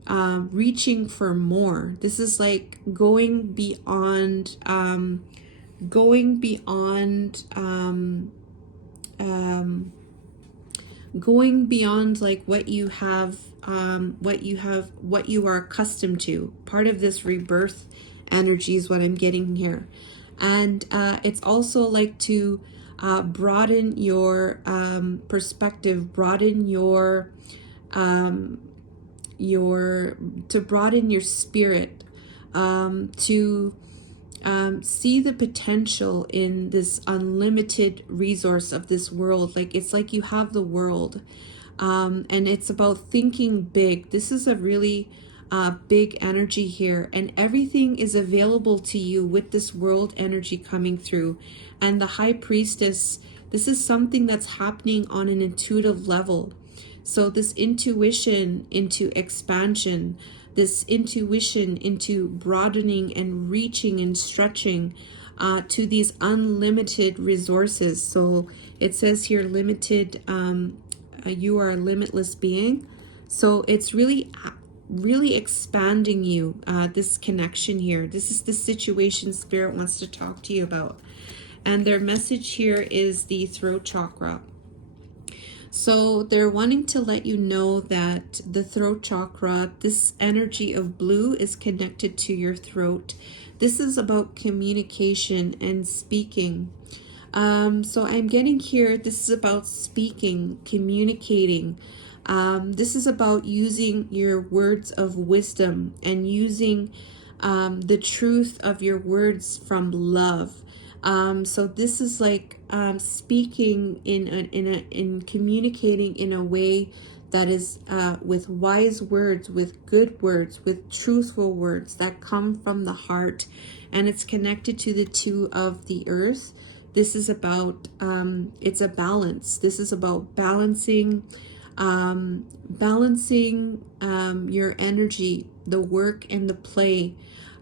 reaching for more. This is like going beyond, going beyond like what you have, what you are accustomed to. Part of this rebirth energy is what I'm getting here. And it's also like to broaden your perspective, broaden to broaden your spirit, to see the potential in this unlimited resource of this world. Like, it's like you have the world, and it's about thinking big. This is a really big energy here, and everything is available to you with this world energy coming through. And the high priestess, this is something that's happening on an intuitive level. So this intuition into expansion, this intuition into broadening and reaching and stretching to these unlimited resources. So it says here limited, you are a limitless being. So it's really expanding you, this connection here. This is the situation Spirit wants to talk to you about. And their message here is the throat chakra. So they're wanting to let you know that the throat chakra, this energy of blue, is connected to your throat. This is about communication and speaking. So I'm getting here, this is about speaking, communicating. This is about using your words of wisdom and using the truth of your words from love. So this is like speaking in communicating in a way that is with wise words, with good words, with truthful words that come from the heart, and it's connected to the two of the earth. This is about it's a balance. This is about balancing your energy, the work and the play.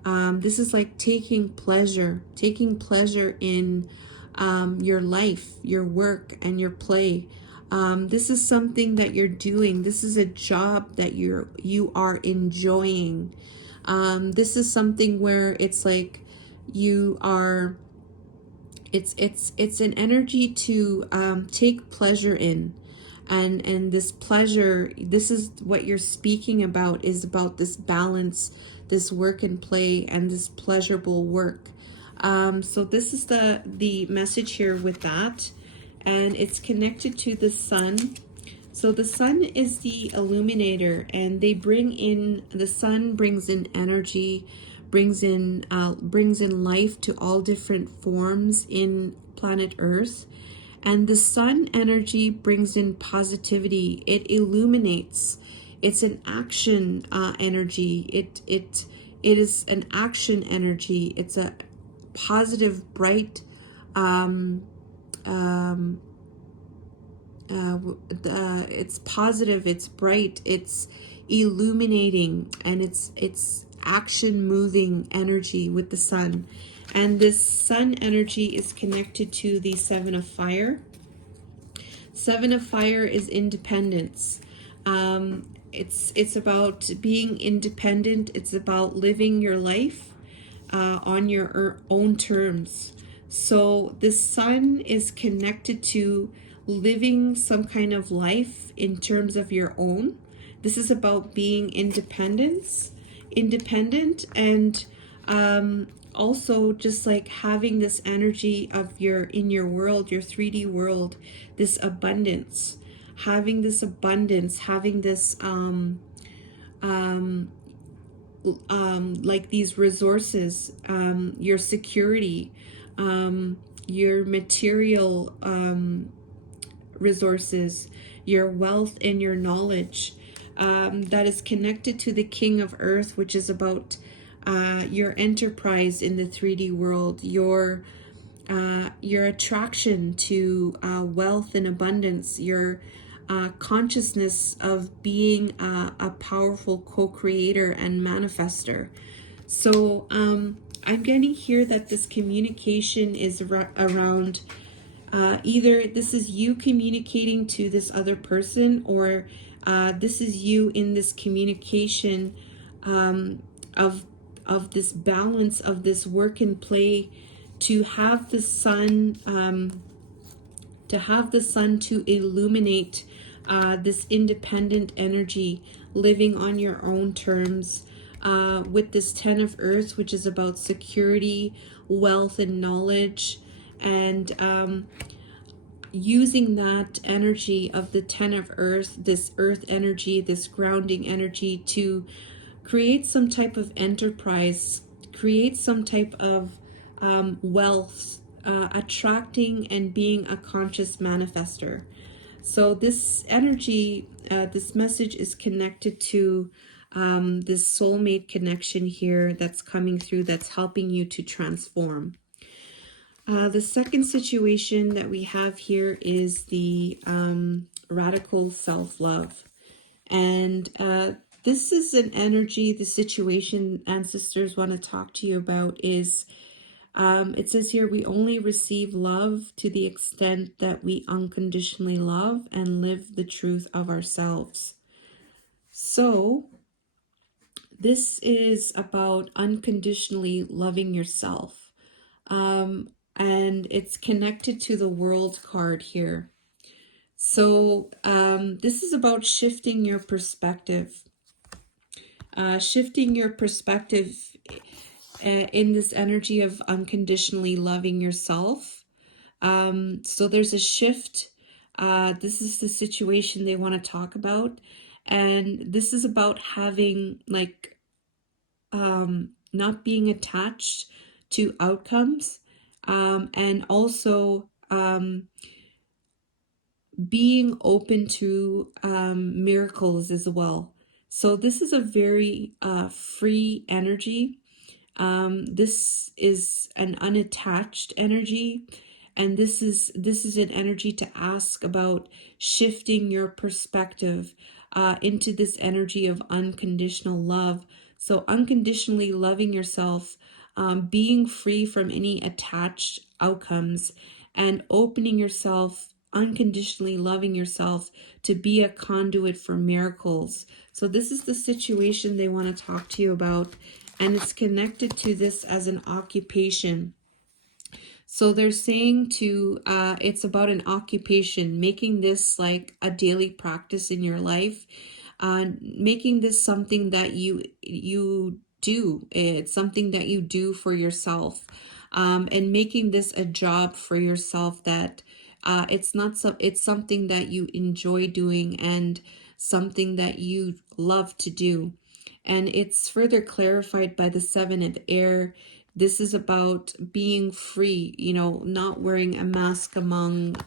This is like taking pleasure in your life, your work, and your play. This is something that you're doing. This is a job that you are enjoying. This is something where it's like you are. It's an energy to take pleasure in. And this pleasure, this is what you're speaking about, is about this balance, this work and play, and this pleasurable work. So this is the message here with that, and it's connected to the sun. So the sun is the illuminator, and the sun brings in energy, brings in life to all different forms in planet Earth. And the sun energy brings in positivity. It illuminates. It's an action energy. It is an action energy. It's a positive, bright. It's positive. It's bright. It's illuminating, and it's action moving energy with the sun. And this sun energy is connected to the Seven of Fire. Seven of Fire is independence. It's about being independent. It's about living your life on your own terms. So the sun is connected to living some kind of life in terms of your own. This is about being independent, and also just like having this energy of in your world, your 3D world, this abundance, having this like these resources, your security, your material resources, your wealth, and your knowledge, that is connected to the King of Earth, which is about your enterprise in the 3D world, your attraction to wealth and abundance, your consciousness of being a powerful co-creator and manifester. So I'm getting here that this communication is around either this is you communicating to this other person, or this is you in this communication of this balance of this work and play, to have the sun to illuminate this independent energy, living on your own terms, with this 10 of Earth, which is about security, wealth, and knowledge, and using that energy of the 10 of Earth, this earth energy, this grounding energy, to create some type of enterprise, create some type of wealth, attracting and being a conscious manifester. So this energy, this message is connected to this soulmate connection here that's coming through, that's helping you to transform. The second situation that we have here is the radical self-love. And this is an energy, the situation ancestors want to talk to you about is, it says here, we only receive love to the extent that we unconditionally love and live the truth of ourselves. So this is about unconditionally loving yourself. And it's connected to the World card here. So this is about shifting your perspective. Shifting your perspective in this energy of unconditionally loving yourself. So there's a shift. This is the situation they want to talk about. And this is about having like not being attached to outcomes, and also being open to miracles as well. So this is a very free energy. This is an unattached energy, and this is an energy to ask about shifting your perspective into this energy of unconditional love. So unconditionally loving yourself, being free from any attached outcomes, and opening yourself, unconditionally loving yourself to be a conduit for miracles. So this is the situation they want to talk to you about, and it's connected to this as an occupation. So they're saying to, it's about an occupation, making this like a daily practice in your life, making this something that you do. It's something that you do for yourself, and making this a job for yourself that it's something that you enjoy doing and something that you love to do. And it's further clarified by the Seven of Air. This is about being free, not wearing a mask among,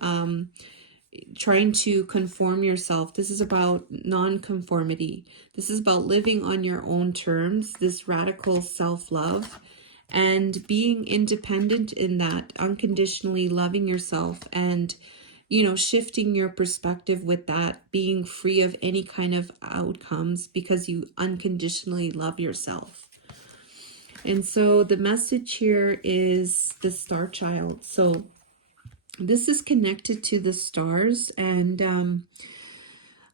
trying to conform yourself. This is about non-conformity. This is about living on your own terms, this radical self-love, and being independent in that, unconditionally loving yourself, and shifting your perspective with that, being free of any kind of outcomes because you unconditionally love yourself. And so the message here is the Star Child. So this is connected to the stars, and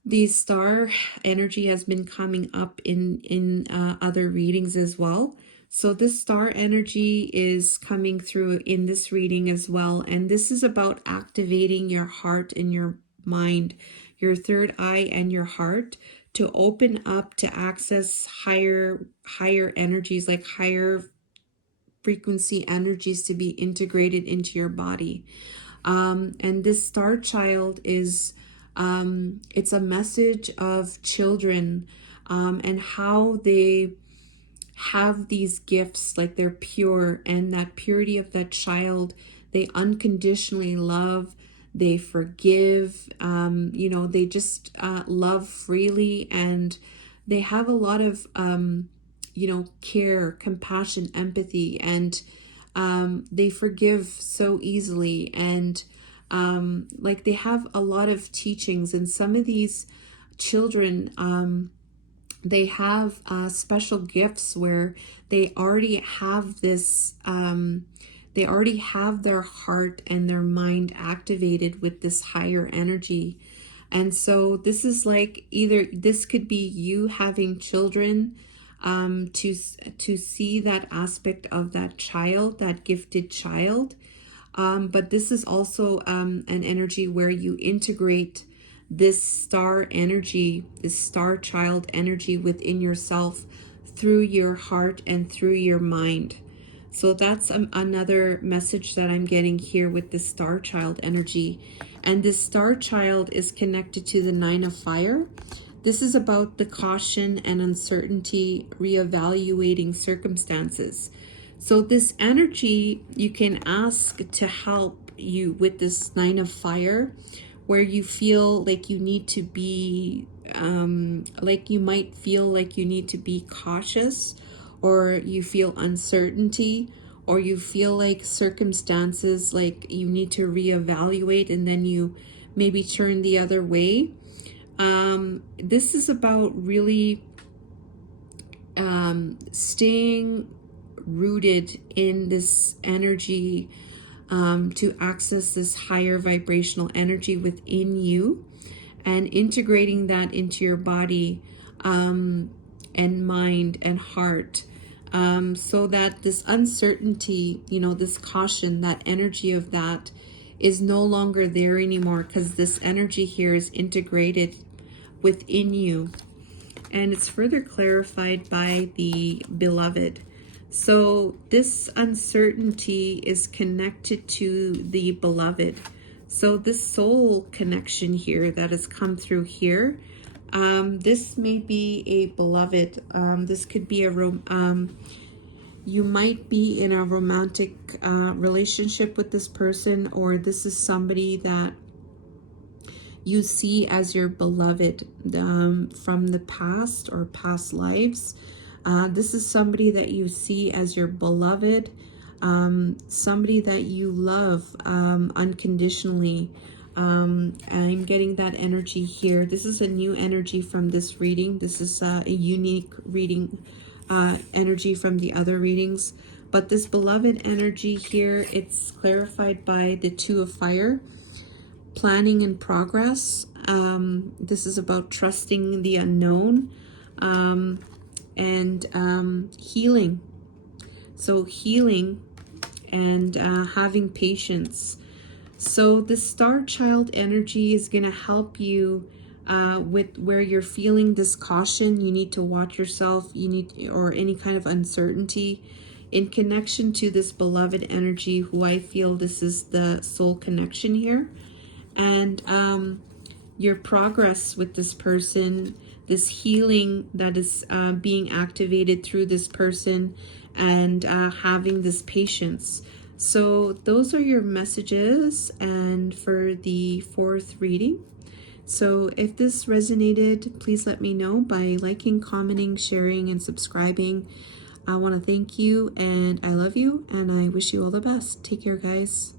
the star energy has been coming up in other readings as well. So this star energy is coming through in this reading as well. And this is about activating your heart and your mind, your third eye and your heart, to open up to access higher energies, like higher frequency energies, to be integrated into your body. And this star child is, it's a message of children, and how they have these gifts, like they're pure, and that purity of that child, they unconditionally love, they forgive, they just love freely, and they have a lot of care, compassion, empathy, and they forgive so easily, and like they have a lot of teachings. And some of these children, they have special gifts where they already have this, they already have their heart and their mind activated with this higher energy. And so this is like, either this could be you having children, to see that aspect of that child, that gifted child. But this is also an energy where you integrate this star energy, this star child energy within yourself through your heart and through your mind. So that's another message that I'm getting here with the star child energy. And this star child is connected to the Nine of Fire. This is about the caution and uncertainty, reevaluating circumstances. So this energy, you can ask to help you with this Nine of Fire, where you feel like you need to be, like you might feel like you need to be cautious, or you feel uncertainty, or you feel like circumstances like you need to reevaluate and then you maybe turn the other way. This is about really staying rooted in this energy, to access this higher vibrational energy within you and integrating that into your body, and mind and heart, so that this uncertainty, this caution, that energy of that is no longer there anymore, because this energy here is integrated within you. And it's further clarified by the beloved. So this uncertainty is connected to the beloved. So this soul connection here that has come through here, this may be a beloved. This could be you might be in a romantic relationship with this person, or this is somebody that you see as your beloved, from the past or past lives. This is somebody that you see as your beloved, somebody that you love unconditionally. I'm getting that energy here. This is a new energy from this reading. This is a unique reading, energy from the other readings. But this beloved energy here, it's clarified by the Two of Fire. Planning in progress. This is about trusting the unknown, and healing. So healing and having patience. So the Star Child energy is going to help you with where you're feeling this caution. You need to watch yourself. Or any kind of uncertainty in connection to this beloved energy, who I feel this is the soul connection here. And your progress with this person, this healing that is being activated through this person, and having this patience. So those are your messages, and for the fourth reading. So if this resonated, please let me know by liking, commenting, sharing, and subscribing. I want to thank you, and I love you, and I wish you all the best. Take care, guys.